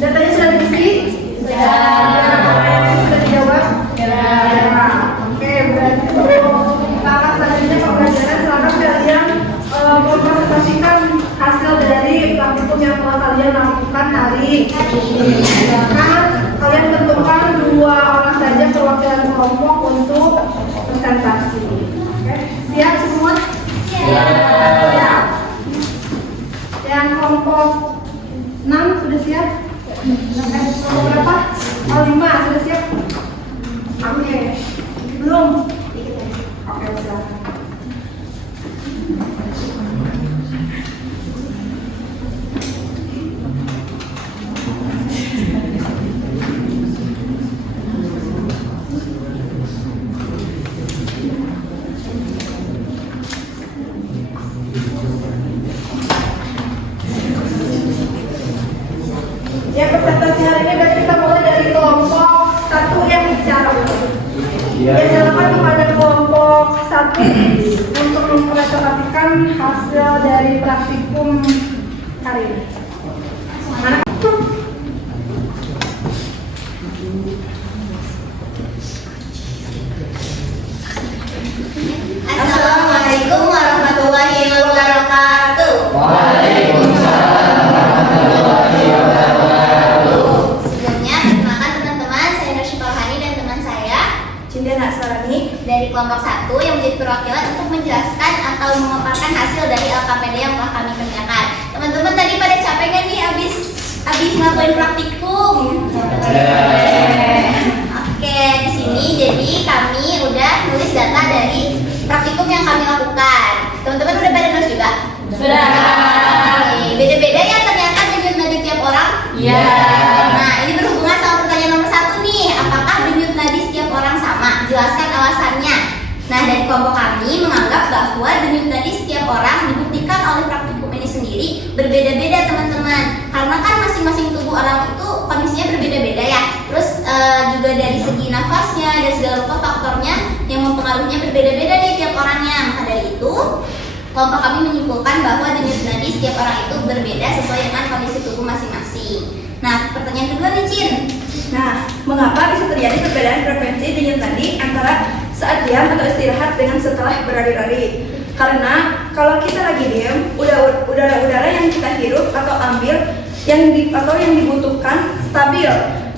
Datanya sudah diisi? Sudah dijawab? Oke, berarti langkah selanjutnya pembelajaran silakan kalian mempresentasikan hasil dari praktikum yang telah kalian lakukan hari ini. Silakan kalian tentukan 2 orang saja perwakilan kelompok untuk presentasi. Oke, siap semua? Siap. Yang kelompok 6 sudah siap? Kelompok berapa? Oh, 5 sudah siap? Oke. Belum? Oke, silakan. Ya, presentasi hari ini berarti kita mulai dari kelompok 1 yang bicara. Ya, silakan kepada kelompok 1 untuk mempresentasikan hasil dari praktikum hari ini. Mana? Assalamualaikum warahmatullahi wabarakatuh. Sebelumnya, perkenalkan teman-teman, saya Nur Syifalhani dan teman saya Cinta Nasrani. dari kelompok 1 yang menjadi perwakilan untuk menjelaskan atau memaparkan hasil dari LKPD yang telah kami kerjakan. Teman-teman tadi pada capek nggak nih abis ngelakuin praktikum? Oke, di sini jadi kami udah nulis data dari praktikum yang kami lakukan. Teman-teman udah pada nulis juga? Sudah. Oke, beda-beda ya ternyata denyut nadi tiap orang? Iya. Nah, ini berhubungan sama pertanyaan nomor 1 nih. Apakah denyut nadi setiap orang sama? Jelaskan alasannya. Nah, dari kelompok kami menganggap bahwa denyut nadi setiap orang dibuktikan oleh praktikum ini sendiri berbeda-beda teman-teman. Karena kan masing-masing tubuh orang itu kondisinya berbeda-beda ya. Terus juga dari segi nafasnya dan segala rupa faktornya yang mempengaruhinya berbeda-beda nih tiap orangnya. Maka dari itu kelompok kami menyimpulkan bahwa denyut nadi setiap orang itu berbeda sesuai dengan kondisi tubuh masing-masing. Nah, pertanyaan kedua nih Cin. Nah, mengapa bisa terjadi perbedaan frekuensi denyut nadi antara saat diam atau istirahat dengan setelah berlari-lari? Karena kalau kita lagi diam, udara-udara yang kita hirup atau ambil atau yang dibutuhkan stabil.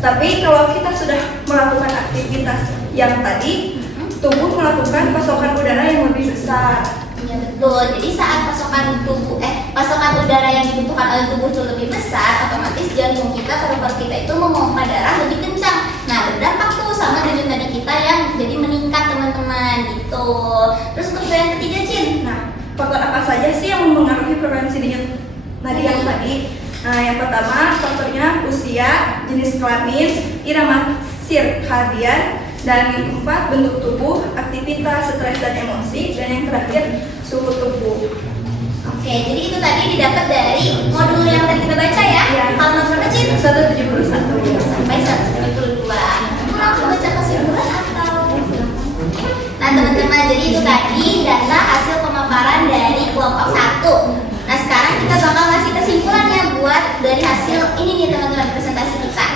Tapi kalau kita sudah melakukan aktivitas yang tadi, tubuh melakukan pasokan udara yang lebih besar. Ya betul. Jadi saat pasokan udara yang dibutuhkan oleh tubuh itu lebih besar, otomatis jantung kita, paru-paru kita itu memompa darah lebih kencang. Nah, berdampak tuh sama denyut nadi kita yang jadi meningkat teman-teman gitu. Terus untuk yang ketiga Cin. Nah, faktor apa saja sih yang mempengaruhi frekuensi denyut nadi yang tadi? Nah, yang pertama faktornya usia, jenis kelamin, irama sirkadian, dan yang keempat bentuk tubuh, aktivitas, stres dan emosi, dan yang terakhir suhu tubuh. Oke, jadi itu tadi didapat dari modul yang tadi kita baca ya. Iya. Halaman berapa Cin? 171 Sampai 172. Langsung baca kesimpulan atau? Nah teman-teman, jadi itu tadi data hasil pemaparan dari kelompok 1. Nah sekarang kita bakal ngasih kesimpulannya buat dari hasil ini nih teman-teman, presentasi kita.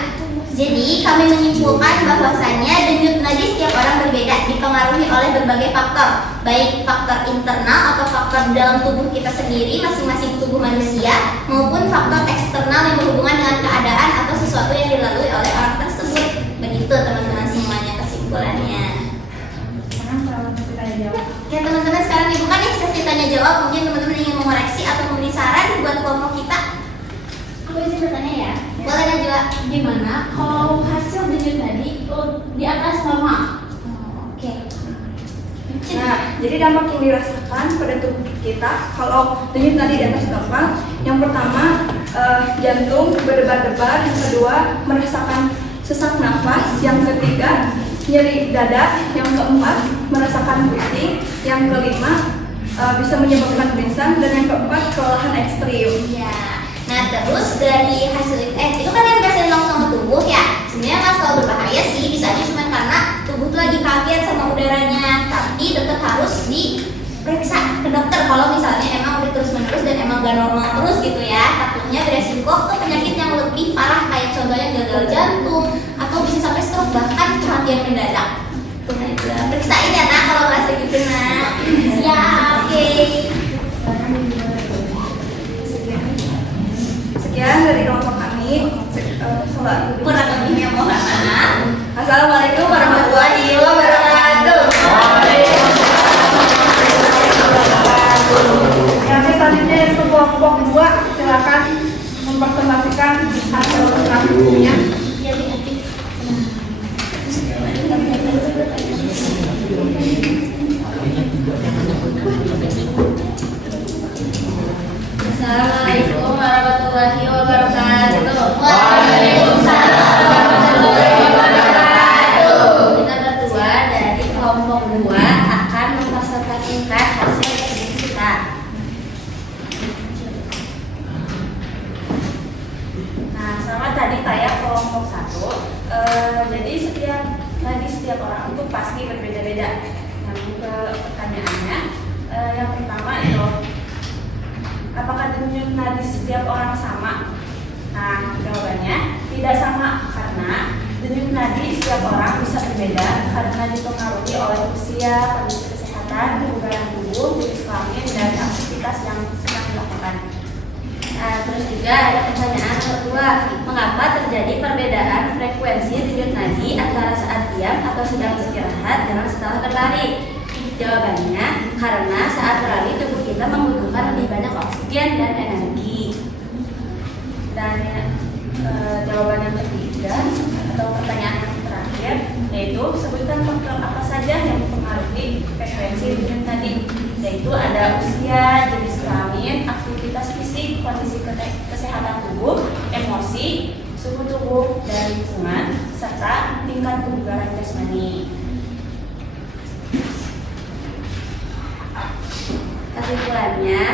Jadi kami menyimpulkan bahwasannya denyut nadi setiap orang berbeda, dipengaruhi oleh berbagai faktor, baik faktor internal atau faktor dalam tubuh kita sendiri, masing-masing tubuh manusia, maupun faktor eksternal yang berhubungan dengan keadaan atau sesuatu yang dilalui oleh orang tersebut. Begitu teman-teman semuanya kesimpulannya. Oke teman-teman, sekarang dibuka nih sesi tanya jawab. Mungkin teman-teman ingin mengoreksi atau memberi saran buat kelompok kita. Aku izin bertanya ya. Boleh Najwa. Gimana kalau hasil denyut nadi di atas normal? Oke. Nah, jadi dampak yang dirasakan pada tubuh kita kalau denyut nadi di atas normal, yang pertama jantung berdebar-debar, yang kedua merasakan sesak nafas, yang ketiga nyeri dada, yang keempat merasakan pusing, yang kelima bisa menyebabkan pingsan, dan yang keempat kelelahan ekstrim. Ya. Nah terus dari hasil itu kan yang berhasil langsung sama tubuh ya. Sebenarnya nggak selalu berbahaya sih, bisa aja cuma karena tubuh tuh lagi kaget sama udaranya. Tapi tetap harus diperiksa ke dokter kalau misalnya emang udah terus menerus nggak normal terus gitu ya, takutnya beresiko ke penyakit yang lebih parah kayak contohnya gagal jantung atau bisa sampai stroke bahkan kematian mendadak. Nah itu periksain ya nak kalau ngerasa gitu nak. Siap, oke. Sekian dari kelompok kami. Kurang lebihnya mohon maaf. Assalamualaikum warahmatullahi wabarakatuh. Yang selanjutnya yang kelompok 2, silakan mempresentasikan hasil praktiknya. Assalamualaikum warahmatullahi wabarakatuh. Waalaikumsalam warahmatullahi wabarakatuh. Kita berdua dari kelompok 2 akan mempresentasikan hasil tes kita. Nah, sama tadi kayak kelompok 1, jadi setiap orang itu pasti berbeda-beda. Yang ke pertanyaannya, yang pertama itu, apakah denyut nadi setiap orang sama? Nah, jawabannya tidak sama karena denyut nadi setiap orang bisa berbeda karena dipengaruhi oleh usia, kondisi kesehatan, kebugaran tubuh, jenis kelamin, dan aktivitas yang sedang dilakukan. Nah, terus juga ada pertanyaan kedua, mengapa terjadi perbedaan frekuensi denyut nadi antara saat diam atau sedang istirahat dengan setelah berlari? Jawabannya, karena saat berlari tubuh kita membutuhkan lebih banyak oksigen dan energi. Dan jawaban yang ketiga atau pertanyaan yang terakhir yaitu sebutkan faktor apa saja yang mempengaruhi frekuensi denyut nadi, yaitu ada usia, jenis kelamin, aktivitas fisik, kondisi kesehatan tubuh, emosi, suhu tubuh dan lingkungan, serta tingkat kebugaran jasmani. Kesimpulannya,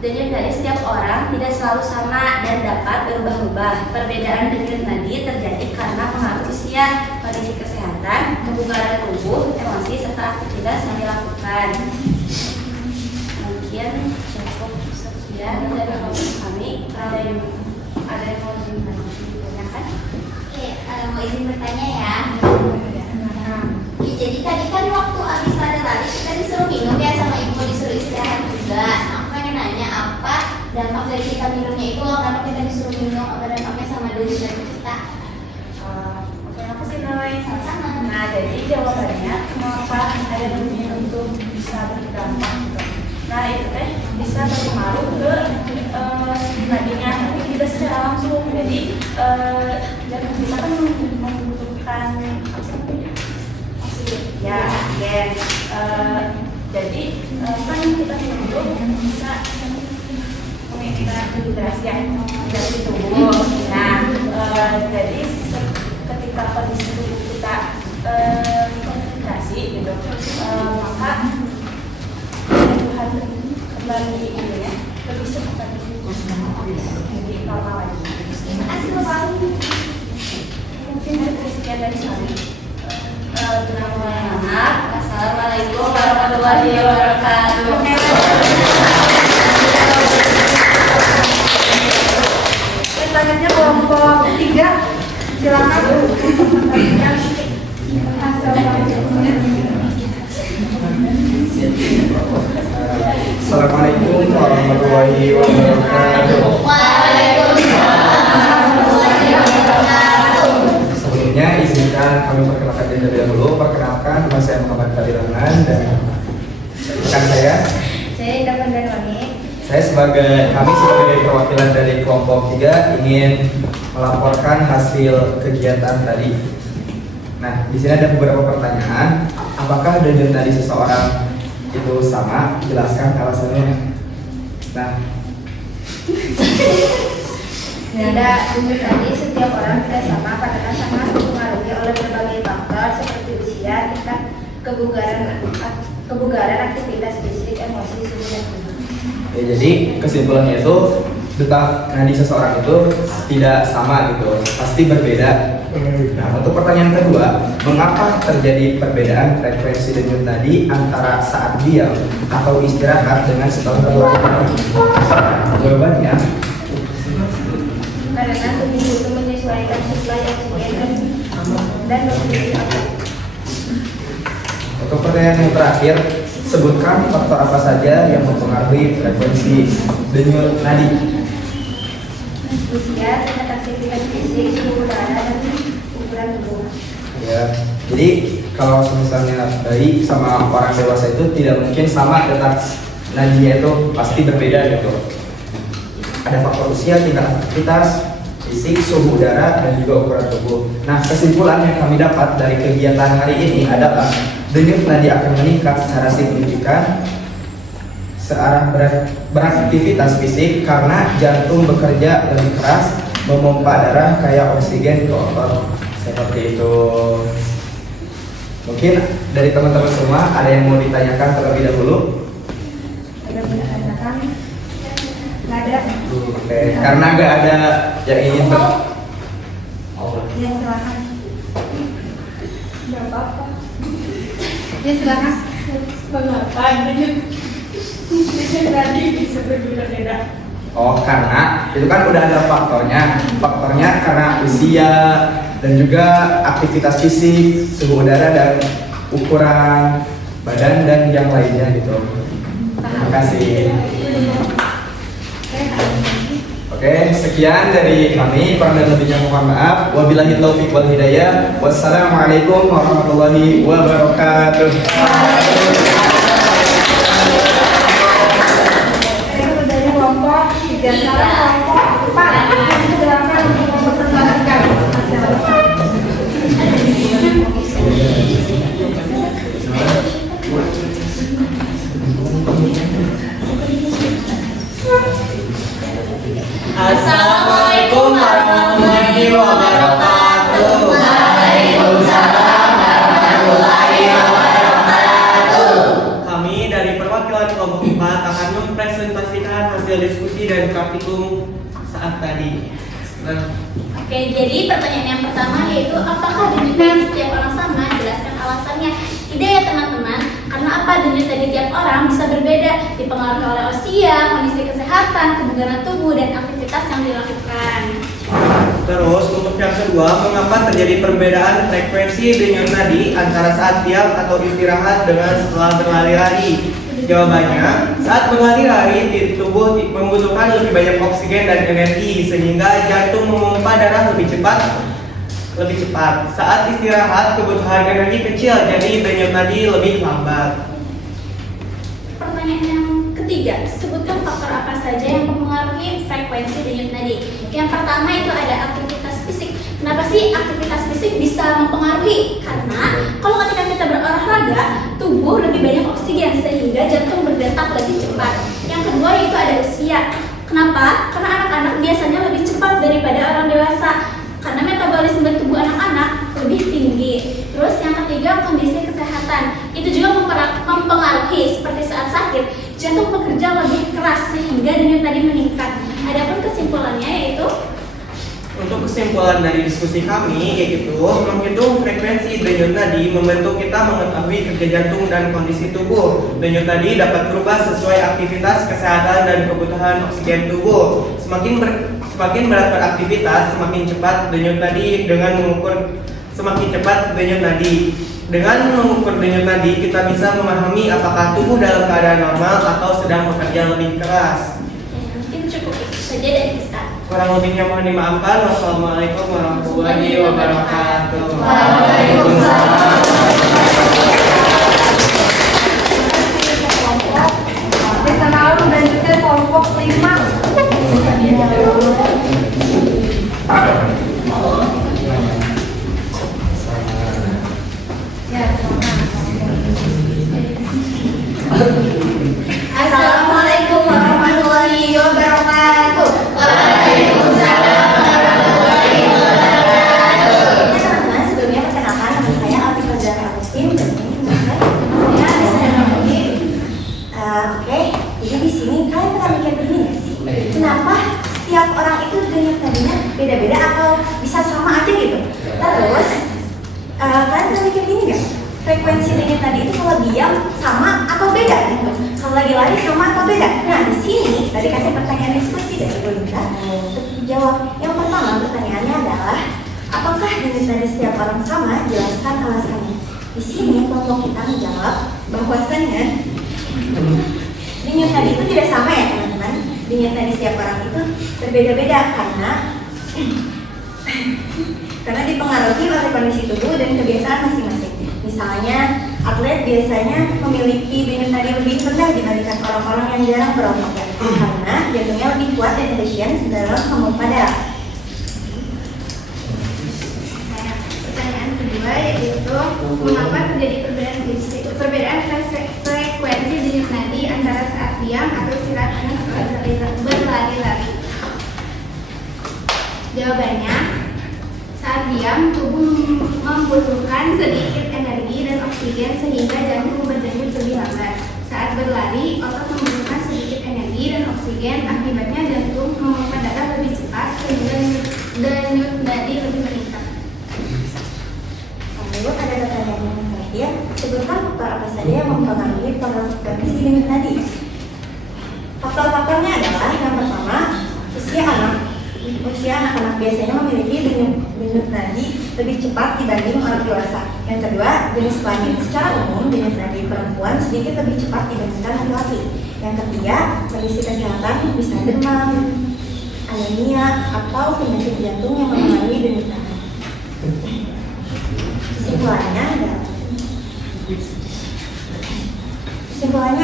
denyut nadi setiap orang tidak selalu sama dan dapat berubah-ubah. Perbedaan denyut nadi terjadi karena pengaruh usia, kondisi kesehatan, kebugaran tubuh, emosi, serta aktivitas yang dilakukan. Mungkin cukup sekian dari kelompok kami. Ada yang mau ditanyakan? Oke, mau izin bertanya ya. Jadi tadi kan waktu habis lari kita disuruh minum ya sama ibu, disuruh istirahat juga. Nah, aku pengen nanya apa dampak dari kita minumnya itu loh, kenapa kita disuruh minum, apa dampaknya sama diri dan kita? Oke, aku sih namanya Sama-sama. Nah, jadi jawabannya kenapa ada dunia untuk bisa berdampak gitu. Nah, itu teh bisa berpengaruh ke nadinya, tapi tidak secara langsung. Jadi dan kita kan membutuhkan ya, jadi kan kita itu bisa mengikat hidrasi dari tubuh. Nah, jadi ketika kondisi tubuh kita konsentrasi gitu, maka kebutuhan kembali ini ya lebih cepat jadi normal lagi. Terima kasih Bapak. Mungkin sekian dari kami. Assalamualaikum warahmatullahi wabarakatuh. Selanjutnya kelompok 3, silakan. Assalamualaikum warahmatullahi wabarakatuh. Waalaikumsalam warahmatullahi wabarakatuh. Sebelumnya izinkan kami perkenalkan diri terlebih dahulu. Perkenalkan, nama saya Muhammad Fadilangan dan rekan saya. Saya Indah Pandanwangi. Kami sebagai perwakilan dari kelompok 3 ingin melaporkan hasil kegiatan tadi. Nah, di sini ada beberapa pertanyaan. Apakah denyut nadi seseorang itu sama? Jelaskan alasannya. Nah, Tidak, denyut nadi setiap orang tidak sama karena sangat dipengaruhi oleh berbagai faktor seperti usia, tingkat kebugaran, aktivitas fisik, emosi, suhu dan tubuh. ya, jadi kesimpulannya itu detak nadi seseorang itu tidak sama gitu, pasti berbeda Nah, untuk pertanyaan kedua, mengapa terjadi perbedaan frekuensi denyut nadi antara saat diam atau istirahat dengan setelah berolahraga? Jawabannya, Karena tubuh itu menyesuaikan suplai oksigen dan nutrisi otak. untuk pertanyaan yang terakhir, sebutkan faktor apa saja yang mempengaruhi frekuensi denyut nadi. Usia, tingkat aktivitas fisik, suhu udara, dan ukuran tubuh. Ya, jadi kalau misalnya bayi sama orang dewasa itu tidak mungkin sama detak nadinya, itu pasti berbeda gitu. Ada faktor usia, tingkat aktivitas fisik, suhu udara, dan juga ukuran tubuh. Nah, kesimpulan yang kami dapat dari kegiatan hari ini adalah denyut nadi akan meningkat secara signifikan searah beraktivitas fisik karena jantung bekerja lebih keras memompa darah kayak oksigen ke otot. Seperti itu. Mungkin dari teman-teman semua ada yang mau ditanyakan terlebih dahulu? Ada menanyakan? Nggak ada. Oke, karena nggak ada yang ingin Ya silakan. Nggak apa-apa. Ya silakan. Mengapa denyut nadi bisa berbeda-beda? Oh, karena itu kan udah ada faktornya. Faktornya karena usia dan juga aktivitas fisik, suhu udara, dan ukuran badan dan yang lainnya gitu. Terima kasih. Oke, sekian dari kami. Kurang dan lebihnya mohon maaf. Wabillahi taufiq wal hidayah. Wassalamualaikum warahmatullahi wabarakatuh. Dari kelompok 3 sekarang kelompok 4 silakan untuk mempresentasikan hasil. Assalamualaikum warahmatullahi wabarakatuh. Waalaikumsalam warahmatullahi wabarakatuh. Kami dari perwakilan kelompok 4 akan mempresentasikan hasil diskusi dan praktikum saat tadi. Oke, jadi pertanyaan yang pertama yaitu apakah denyut nadi setiap orang sama? Jelaskan alasannya. Tidak ya teman-teman, karena apa? Denyut nadi tiap orang bisa berbeda, dipengaruhi oleh usia, kondisi kesehatan, kebugaran tubuh, dan aktivitas yang dilakukan. Terus untuk yang kedua, mengapa terjadi perbedaan frekuensi denyut nadi antara saat diam atau istirahat dengan setelah berlari-lari? Jawabannya, saat berlari-lari tubuh membutuhkan lebih banyak oksigen dan energi sehingga jantung memompa darah lebih cepat. Saat istirahat kebutuhan energi kecil, jadi denyut nadi lebih lambat. Pertanyaan yang ketiga, sebutkan faktor apa saja yang mempengaruhi frekuensi denyut nadi. Yang pertama itu ada aktivitas fisik. Kenapa sih aktivitas fisik bisa mempengaruhi? Karena kalau ketika kita berolahraga, tubuh lebih banyak oksigen sehingga jantung berdetak lebih cepat. Yang kedua itu ada usia. Kenapa? Karena anak-anak biasanya lebih cepat daripada orang dewasa. Karena metabolisme tubuh anak-anak lebih tinggi. Terus yang ketiga kondisi kesehatan. Itu juga mempengaruhi seperti saat sakit, jantung bekerja lebih keras sehingga denyut nadi meningkat. Adapun kesimpulannya yaitu Untuk kesimpulan dari diskusi kami yaitu menghitung frekuensi denyut nadi membantu kita mengetahui kerja jantung dan kondisi tubuh. Denyut nadi dapat berubah sesuai aktivitas, kesehatan, dan kebutuhan oksigen tubuh. Semakin berat beraktivitas, semakin cepat denyut nadi. Dengan mengukur denyut nadi, kita bisa memahami apakah tubuh dalam keadaan normal atau sedang bekerja lebih keras. mungkin cukup itu saja dari kita. Kurang lebihnya mohon dimaafkan. Wassalamualaikum warahmatullahi wabarakatuh. Bisa lalu dan juga kelompok 5. Assalamualaikum warahmatullahi wabarakatuh. Waalaikumsalam warahmatullahi wabarakatuh. Teman-teman, sebelumnya perkenalkan nama saya Alfie Zahra Agustin dan ini saya Oke, jadi di sini kalian pernah mikir begini nggak sih? Kenapa setiap orang itu denyut nadinya beda-beda atau bisa sama aja gitu? Ntar orang sama, jelaskan alasannya. Di sini kelompok kita menjawab bahwasannya denyut nadi itu tidak sama ya teman-teman. Denyut nadi setiap orang itu berbeda-beda karena dipengaruhi oleh kondisi tubuh dan kebiasaan masing-masing. Misalnya, atlet biasanya memiliki denyut nadi lebih rendah dibandingkan orang-orang yang jarang berolahraga karena jantungnya lebih kuat dan efisien dalam memompa darah. Pertanyaan kedua yaitu mengapa terjadi perbedaan frekuensi denyut nadi antara saat diam atau istirahat dan saat berlari-lari? Jawabannya, saat diam tubuh membutuhkan sedikit energi dan oksigen sehingga jantung berdenyut lebih lambat. Saat berlari, otot membutuhkan sedikit energi dan oksigen, akibatnya jantung memompa darah lebih cepat sehingga denyut nadi lebih meningkat. Lalu ada pertanyaan yang terakhir, sebutkan faktor apa saja yang mempengaruhi frekuensi denyut nadi. Faktor-faktornya adalah yang pertama, usia anak-anak biasanya memiliki denyut nadi lebih cepat dibanding orang dewasa. Yang kedua, jenis kelamin. Secara umum, denyut nadi perempuan sedikit lebih cepat dibandingkan laki-laki. Yang ketiga, kondisi kesehatan bisa demam, anemia, atau penyakit jantung yang mempengaruhi denyut nadi. Kesimpulannya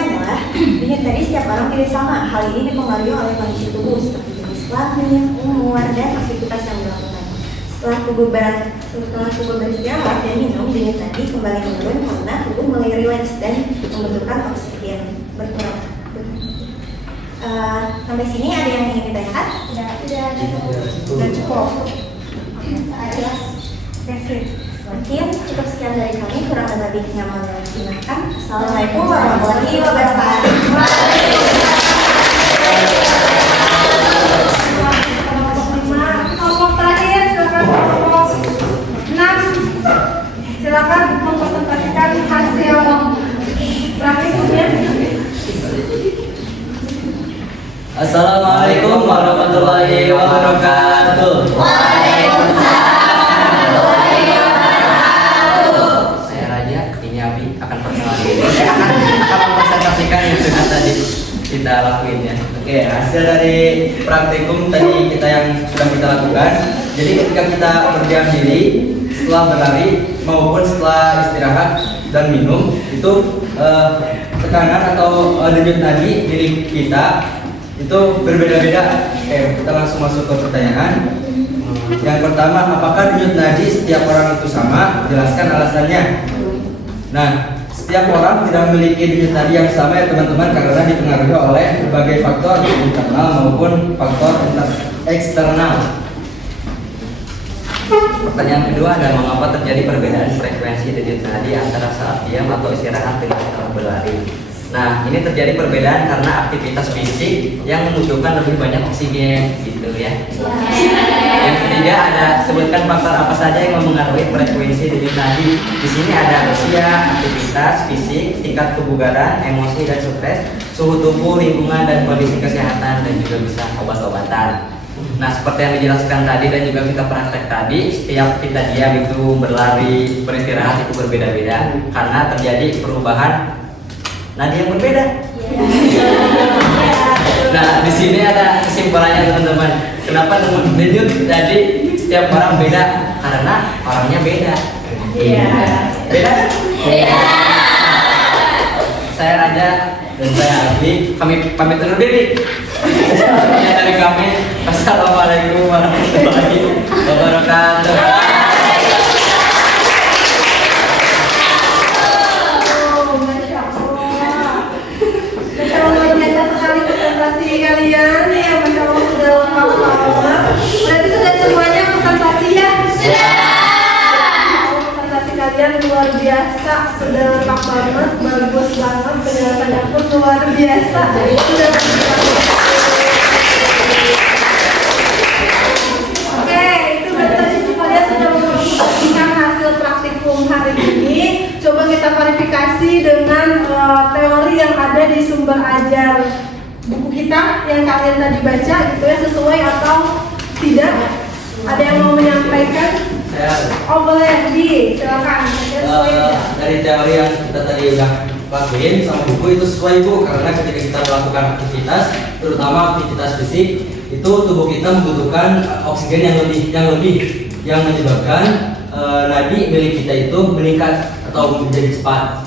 adalah denyut nadi setiap orang tidak sama. Hal ini dipengaruhi oleh kondisi tubuh seperti jenis kelamin, umur, dan aktivitas yang dilakukan. Setelah tubuh beristirahat dan minum, denyut nadi kembali menurun karena tubuh mulai rileks dan membutuhkan oksigen berkurang. Sampai sini ada yang ingin ditanyakan? Sudah cukup. Jelas. Mungkin cukup sekian dari kami, kurang lebihnya mohon dimaafkan. Assalamualaikum warahmatullahi wabarakatuh. Kelompok terakhir, silakan kelompok 6. Silakan mempresentasikan hasil praktikumnya. Assalamualaikum warahmatullahi wabarakatuh. Saya Raja, ini Abi akan perkenalkan diri. Saya akan mempresentasikan yang sudah tadi kita lakuin ya. Oke, hasil dari praktikum tadi yang sudah kita lakukan. Jadi ketika kita berdiam diri setelah berlari maupun setelah istirahat dan minum itu tekanan atau denyut nadi milik kita itu berbeda-beda. Oke, kita langsung masuk ke pertanyaan. Yang pertama, apakah denyut nadi setiap orang itu sama? Jelaskan alasannya. Nah, setiap orang tidak memiliki denyut nadi yang sama ya teman-teman, karena dipengaruhi oleh berbagai faktor internal maupun faktor eksternal. Pertanyaan kedua adalah mengapa terjadi perbedaan frekuensi denyut nadi antara saat diam atau istirahat dengan saat berlari. Nah, ini terjadi perbedaan karena aktivitas fisik yang membutuhkan lebih banyak oksigen, gitu ya. Yang ketiga ada sebutkan faktor apa saja yang mempengaruhi frekuensi denyut nadi. Di sini ada usia, aktivitas fisik, tingkat kebugaran, emosi dan stres, suhu tubuh, lingkungan dan kondisi kesehatan, dan juga bisa obat-obatan. Nah, seperti yang dijelaskan tadi dan juga kita praktek tadi, setiap kita diam itu berlari, beristirahat itu berbeda-beda karena terjadi perubahan nadi yang berbeda. Nah, di sini ada kesimpulannya teman-teman. Kenapa denyut nadi setiap orang beda? Karena orangnya beda. Iya. Beda? Iya. Saya Raja dan saya Abi, kami pamit undur diri. Sekian dari kami. Assalamualaikum warahmatullahi wabarakatuh. Luar biasa sekali presentasi kalian ya, Masya Allah sudah lengkap banget. Berarti sudah semuanya presentasi ya? Sudah. Presentasi kalian luar biasa, sudah lengkap banget, bagus banget, penjelasannya pun luar biasa. Sudah Oke, itu berarti kalian sudah memperhatikan hasil praktikum hari ini. Coba kita verifikasi dengan teori yang ada di sumber ajar buku kita yang kalian tadi baca gitu ya, sesuai atau tidak? Ada yang mau menyampaikan? Oh boleh, Di, silakan. Dari teori yang kita tadi udah lakuin sama buku itu sesuai Bu, karena ketika kita melakukan aktivitas, terutama aktivitas fisik, itu tubuh kita membutuhkan oksigen yang menyebabkan nadi milik kita itu meningkat atau menjadi cepat.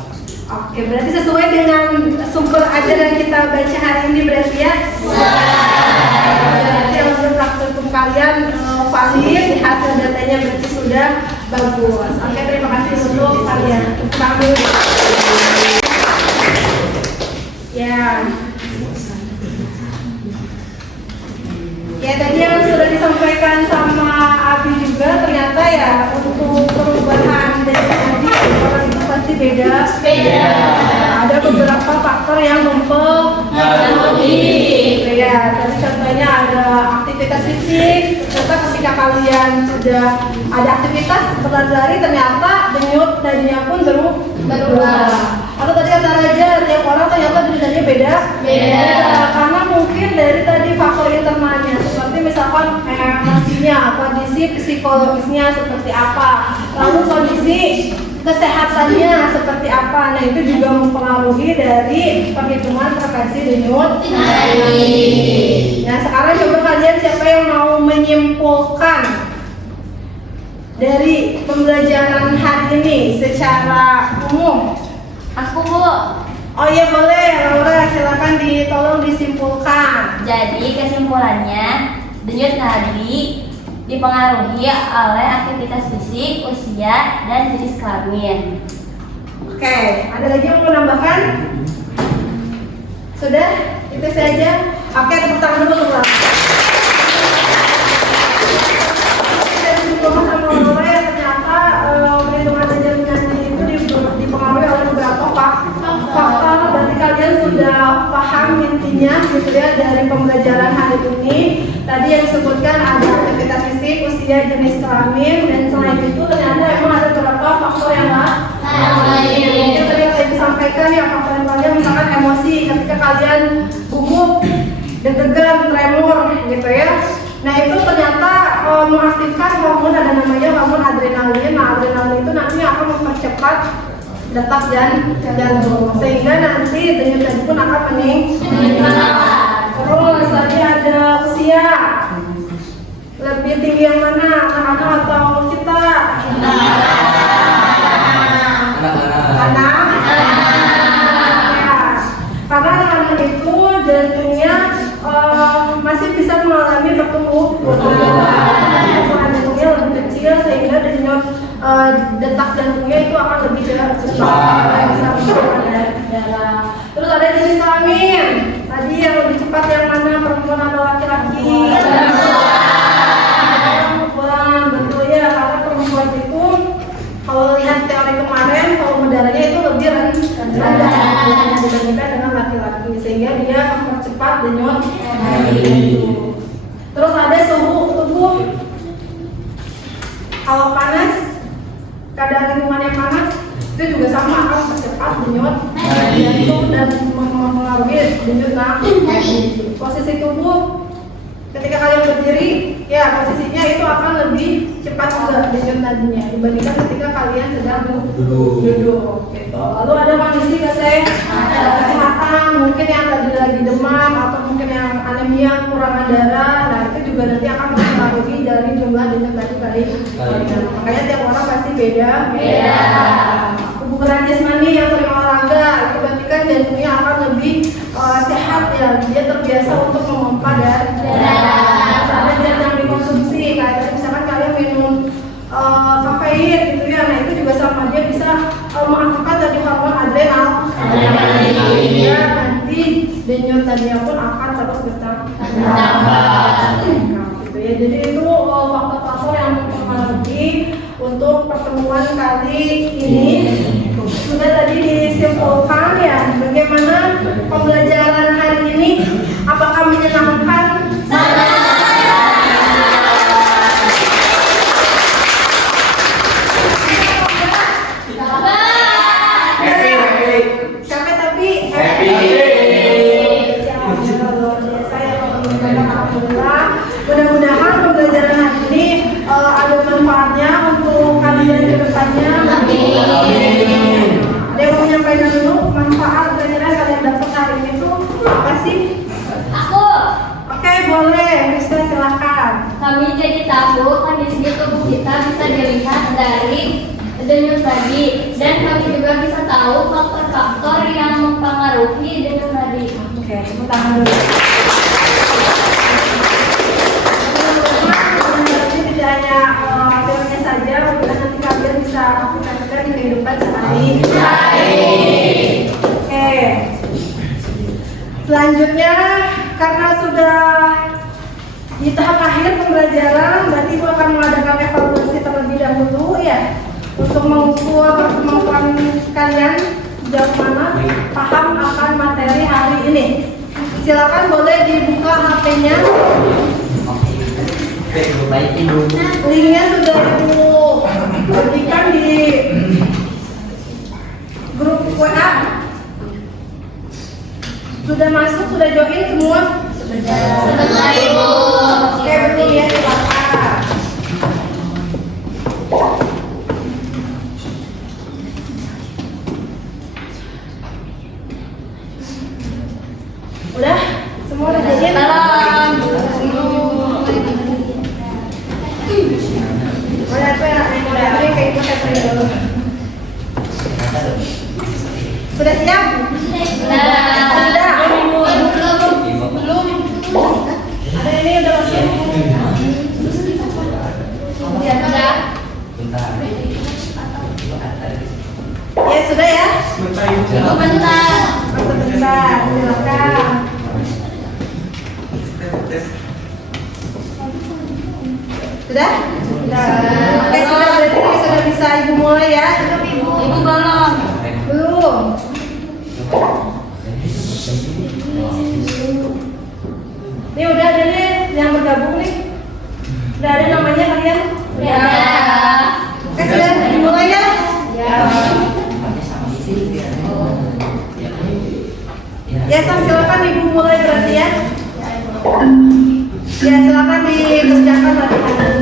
Oke, berarti sesuai dengan sumber ajaran kita baca hari ini berarti ya? Berarti yang menurut praktikum kalian valid, hasil datanya berarti sudah bagus. Oke, terima kasih untuk kalian. Kami ya. Ya tadi yang sudah disampaikan sama Abi juga, ternyata ya untuk perubahan dari tadi orang itu pasti beda. Ada beberapa faktor yang mempengaruhi. Ya, tadi contohnya ada aktivitas fisik. Ternyata ketika kalian sudah ada aktivitas berlari, ternyata denyut nadinya pun berubah. Atau tadi kata Raja, tiap orang ternyata denyutnya beda. Karena mungkin dari tadi faktor internalnya, seperti misalkan emosinya, kondisi psikologisnya seperti apa, lalu kondisi kesehatannya seperti apa. Nah itu juga mempengaruhi dari perhitungan frekuensi denyut nadi. Nah sekarang coba kalian siapa yang mau menyimpulkan dari pembelajaran hari ini secara umum? Aku Bu. Oh iya boleh, Laura silakan tolong disimpulkan. Jadi kesimpulannya denyut nadi dipengaruhi oleh aktivitas fisik, usia, dan jenis kelamin. Oke, ada lagi yang mau menambahkan? Sudah? Itu saja. Oke, tepuk tangan dulu untuk Laura. Saya disimpulkan sama Laura ya, ternyata perhitungan denyut nadi itu dipengaruhi oleh beberapa faktor. Berarti kalian sudah paham intinya gitu ya dari pembelajaran hari ini. Tadi yang disebutkan ada aktivitas fisik, usia, jenis kelamin, dan selain itu ternyata emang ada beberapa faktor yang lain. Mungkin tadi yang saya disampaikan ya faktor yang lain, misalkan emosi ketika kalian gugup, deg-degan, tremor gitu ya. Nah itu ternyata mengaktifkan hormon, ada namanya hormon adrenalin. Nah adrenalin itu nantinya akan mempercepat detak jantung, sehingga nanti denyut nadi pun akan meningkat. Terus tadi ada usia, lebih tinggi yang mana, anak-anak atau kita? Anak. Ya. Karena anak-anak itu jantungnya masih bisa mengalami pertumbuhan jantungnya lebih kecil, sehingga detak jantungnya itu akan lebih cepat, bisa mengeluarkan darah. Terus ada jenis kelamin. Tadi yang lebih cepat yang mana, perempuan atau laki-laki? Perempuan, betul ya. Karena perempuan itu kalau lihat teori kemarin, volume darahnya itu lebih rendah dibandingkan dengan laki-laki, sehingga dia mempercepat denyut nadi. Terus ada suhu tubuh. Kalau panas, keadaan lingkungan yang panas itu juga sama akan mempercepat denyut jantung dan mempengaruhi denyut nadi. Posisi tubuh ketika kalian berdiri, ya posisinya itu akan lebih cepat juga denyut nadinya dibandingkan ketika kalian sedang duduk. Gitu. Lalu ada kondisi kesehatan, mungkin yang lagi demam atau mungkin yang anemia, kekurangan darah. Nah itu juga nanti akan mempengaruhi dari jumlah denyut nadi kalian. Makanya tiap orang pasti beda. Hubungan jasmani yang sering olahraga itu berarti kan jantungnya akan lebih sehat ya, dia terbiasa untuk memompa darah. Ada zat yang dikonsumsi, kayak misalkan kalian minum kafein gitu ya, nah itu juga sama, dia bisa mengaktifkan tadi hormon adrenalin. Ya, nanti denyut nadinya pun akan terus bertambah. Gitu ya, jadi itu faktor-faktor yang mempengaruhi untuk pertemuan kali ini. Sudah tadi disimpulkan ya, bagaimana pembelajaran hari ini? Apakah menyenangkan? Capek tapi happy. Alhamdulillah. Mudah-mudahan pembelajaran hari ini ada manfaatnya untuk Apa sih? Aku. Oke, boleh. Rizka silakan. Kami jadi tahu kondisi tubuh kita bisa dilihat dari denyut nadi dan kami juga bisa tahu faktor-faktor yang mempengaruhi denyut nadi. Oke, tepuk tangan dulu. Ini tidak hanya teorinya saja, mudah nanti kalian bisa aplikasikan di kehidupan sehari-hari. Oke. Selanjutnya, karena sudah di tahap akhir pembelajaran, berarti Ibu akan mengadakan evaluasi terlebih dahulu ya, untuk mengukur kemampuan kalian sejauh mana paham akan materi hari ini. Silakan boleh dibuka HP-nya. Linknya sudah Ibu berikan di grup WA. Sudah masuk, sudah join semua? Sebentar Ibu. Oke, belum ya, silakan. Udah? Semua udah join? Boleh apa ya? Boleh apa yang kayak itu saya print dulu. Sudah siap? Sudah. Belum. Ada ini udah masuk. Ya, sudah. Ya, sudah ya? Sebentar Ibu. Sebentar. Sebentar, silakan. Sudah? Sudah. Oke, sudah berarti sudah bisa Ibu mulai ya? Ibu belum. Belum. Ini udah ada nih yang bergabung nih. Udah ada namanya kalian? Ya. Oke, sudah dimulai ya? Ya. Ya, silakan Ibu mulai berarti ya. Ya, silakan dikerjakan latihan.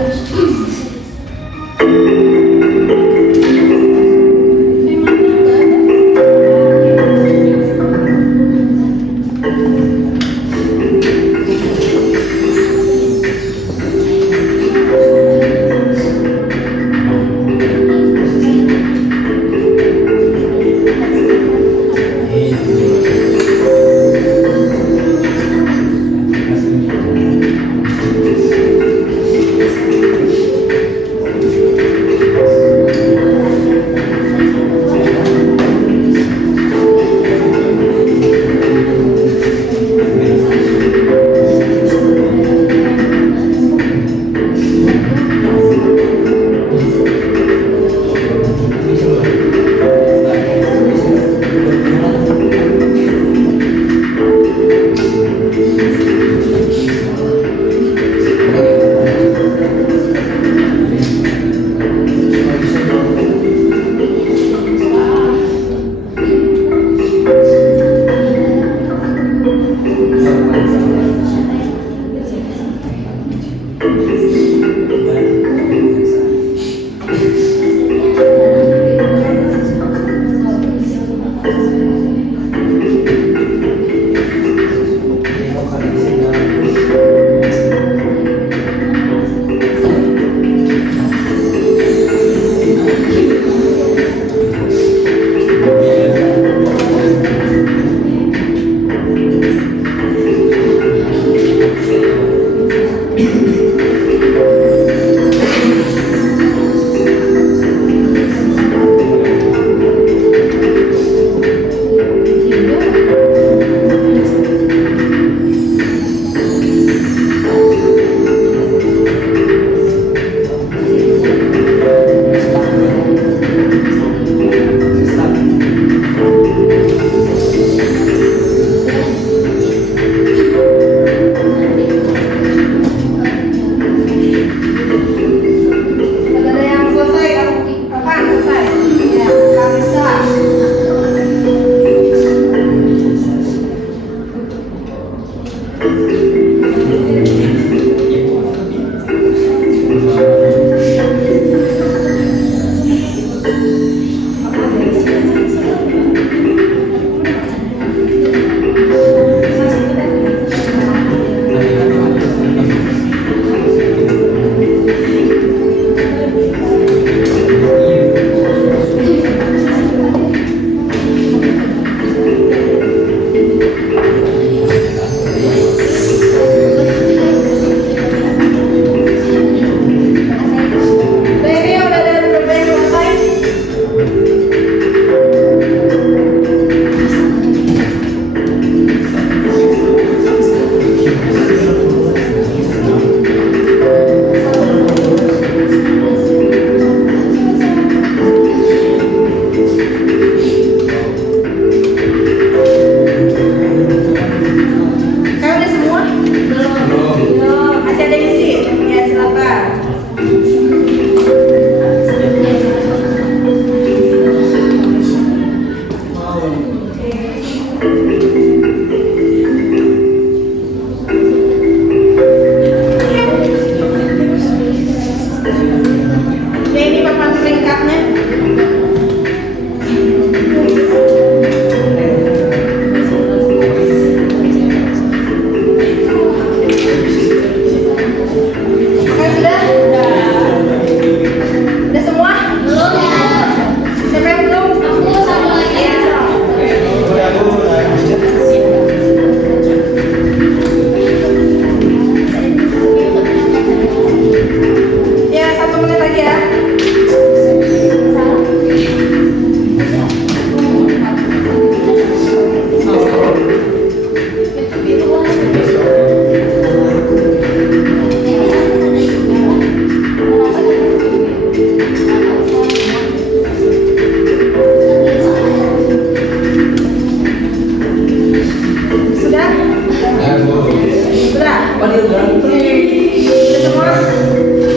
semua?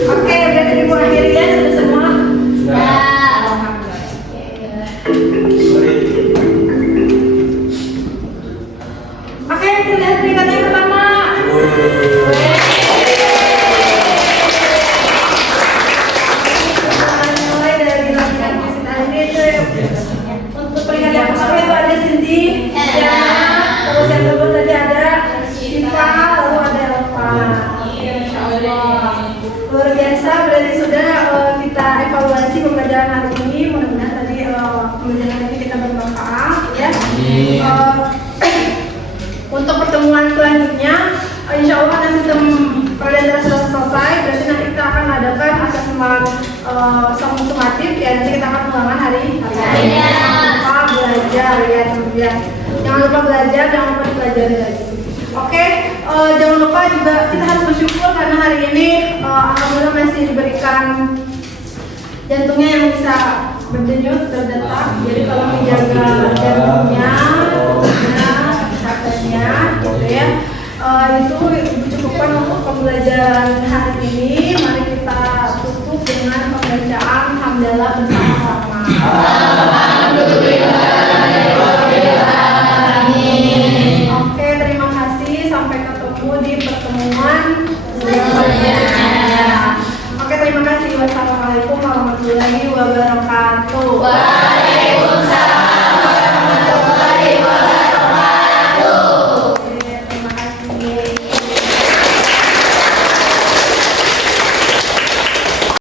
Oke, berarti Ibu akhiri ya, sudah semua? Oke, kita lihat peringkat yang pertama. Mulai dari latihan fisik tadi itu. Untuk peringkat yang pertama itu ada Cindy, terus yang kedua tadi ada Siva, lalu ada Elva. Insya Allah. Luar biasa, berarti sudah kita evaluasi pembelajaran hari ini. Mudah-mudahan tadi pembelajaran ini kita bermanfaat ya. Untuk pertemuan selanjutnya, insya Allah karena sistem pembelajaran sudah selesai, berarti nanti kita akan adakan asesmen sumatif ya. Nanti kita akan ulangan hari ini. Jangan lupa belajar ya teman-teman. Jangan lupa belajar, jangan lupa dipelajari lagi. Oke, jangan lupa juga kita harus bersyukur karena hari ini alhamdulillah masih diberikan jantungnya yang bisa berdenyut, terdetak. Jadi tolong dijaga jantungnya, kesehatannya, gitu ya. Itu cukupkan untuk pembelajaran hari ini. Mari kita tutup dengan pembacaan hamdalah bersama-sama. Oke, terima kasih. Sampai ketemu di pertemuan selanjutnya. Oke, terima kasih. Wassalamualaikum warahmatullahi wabarakatuh.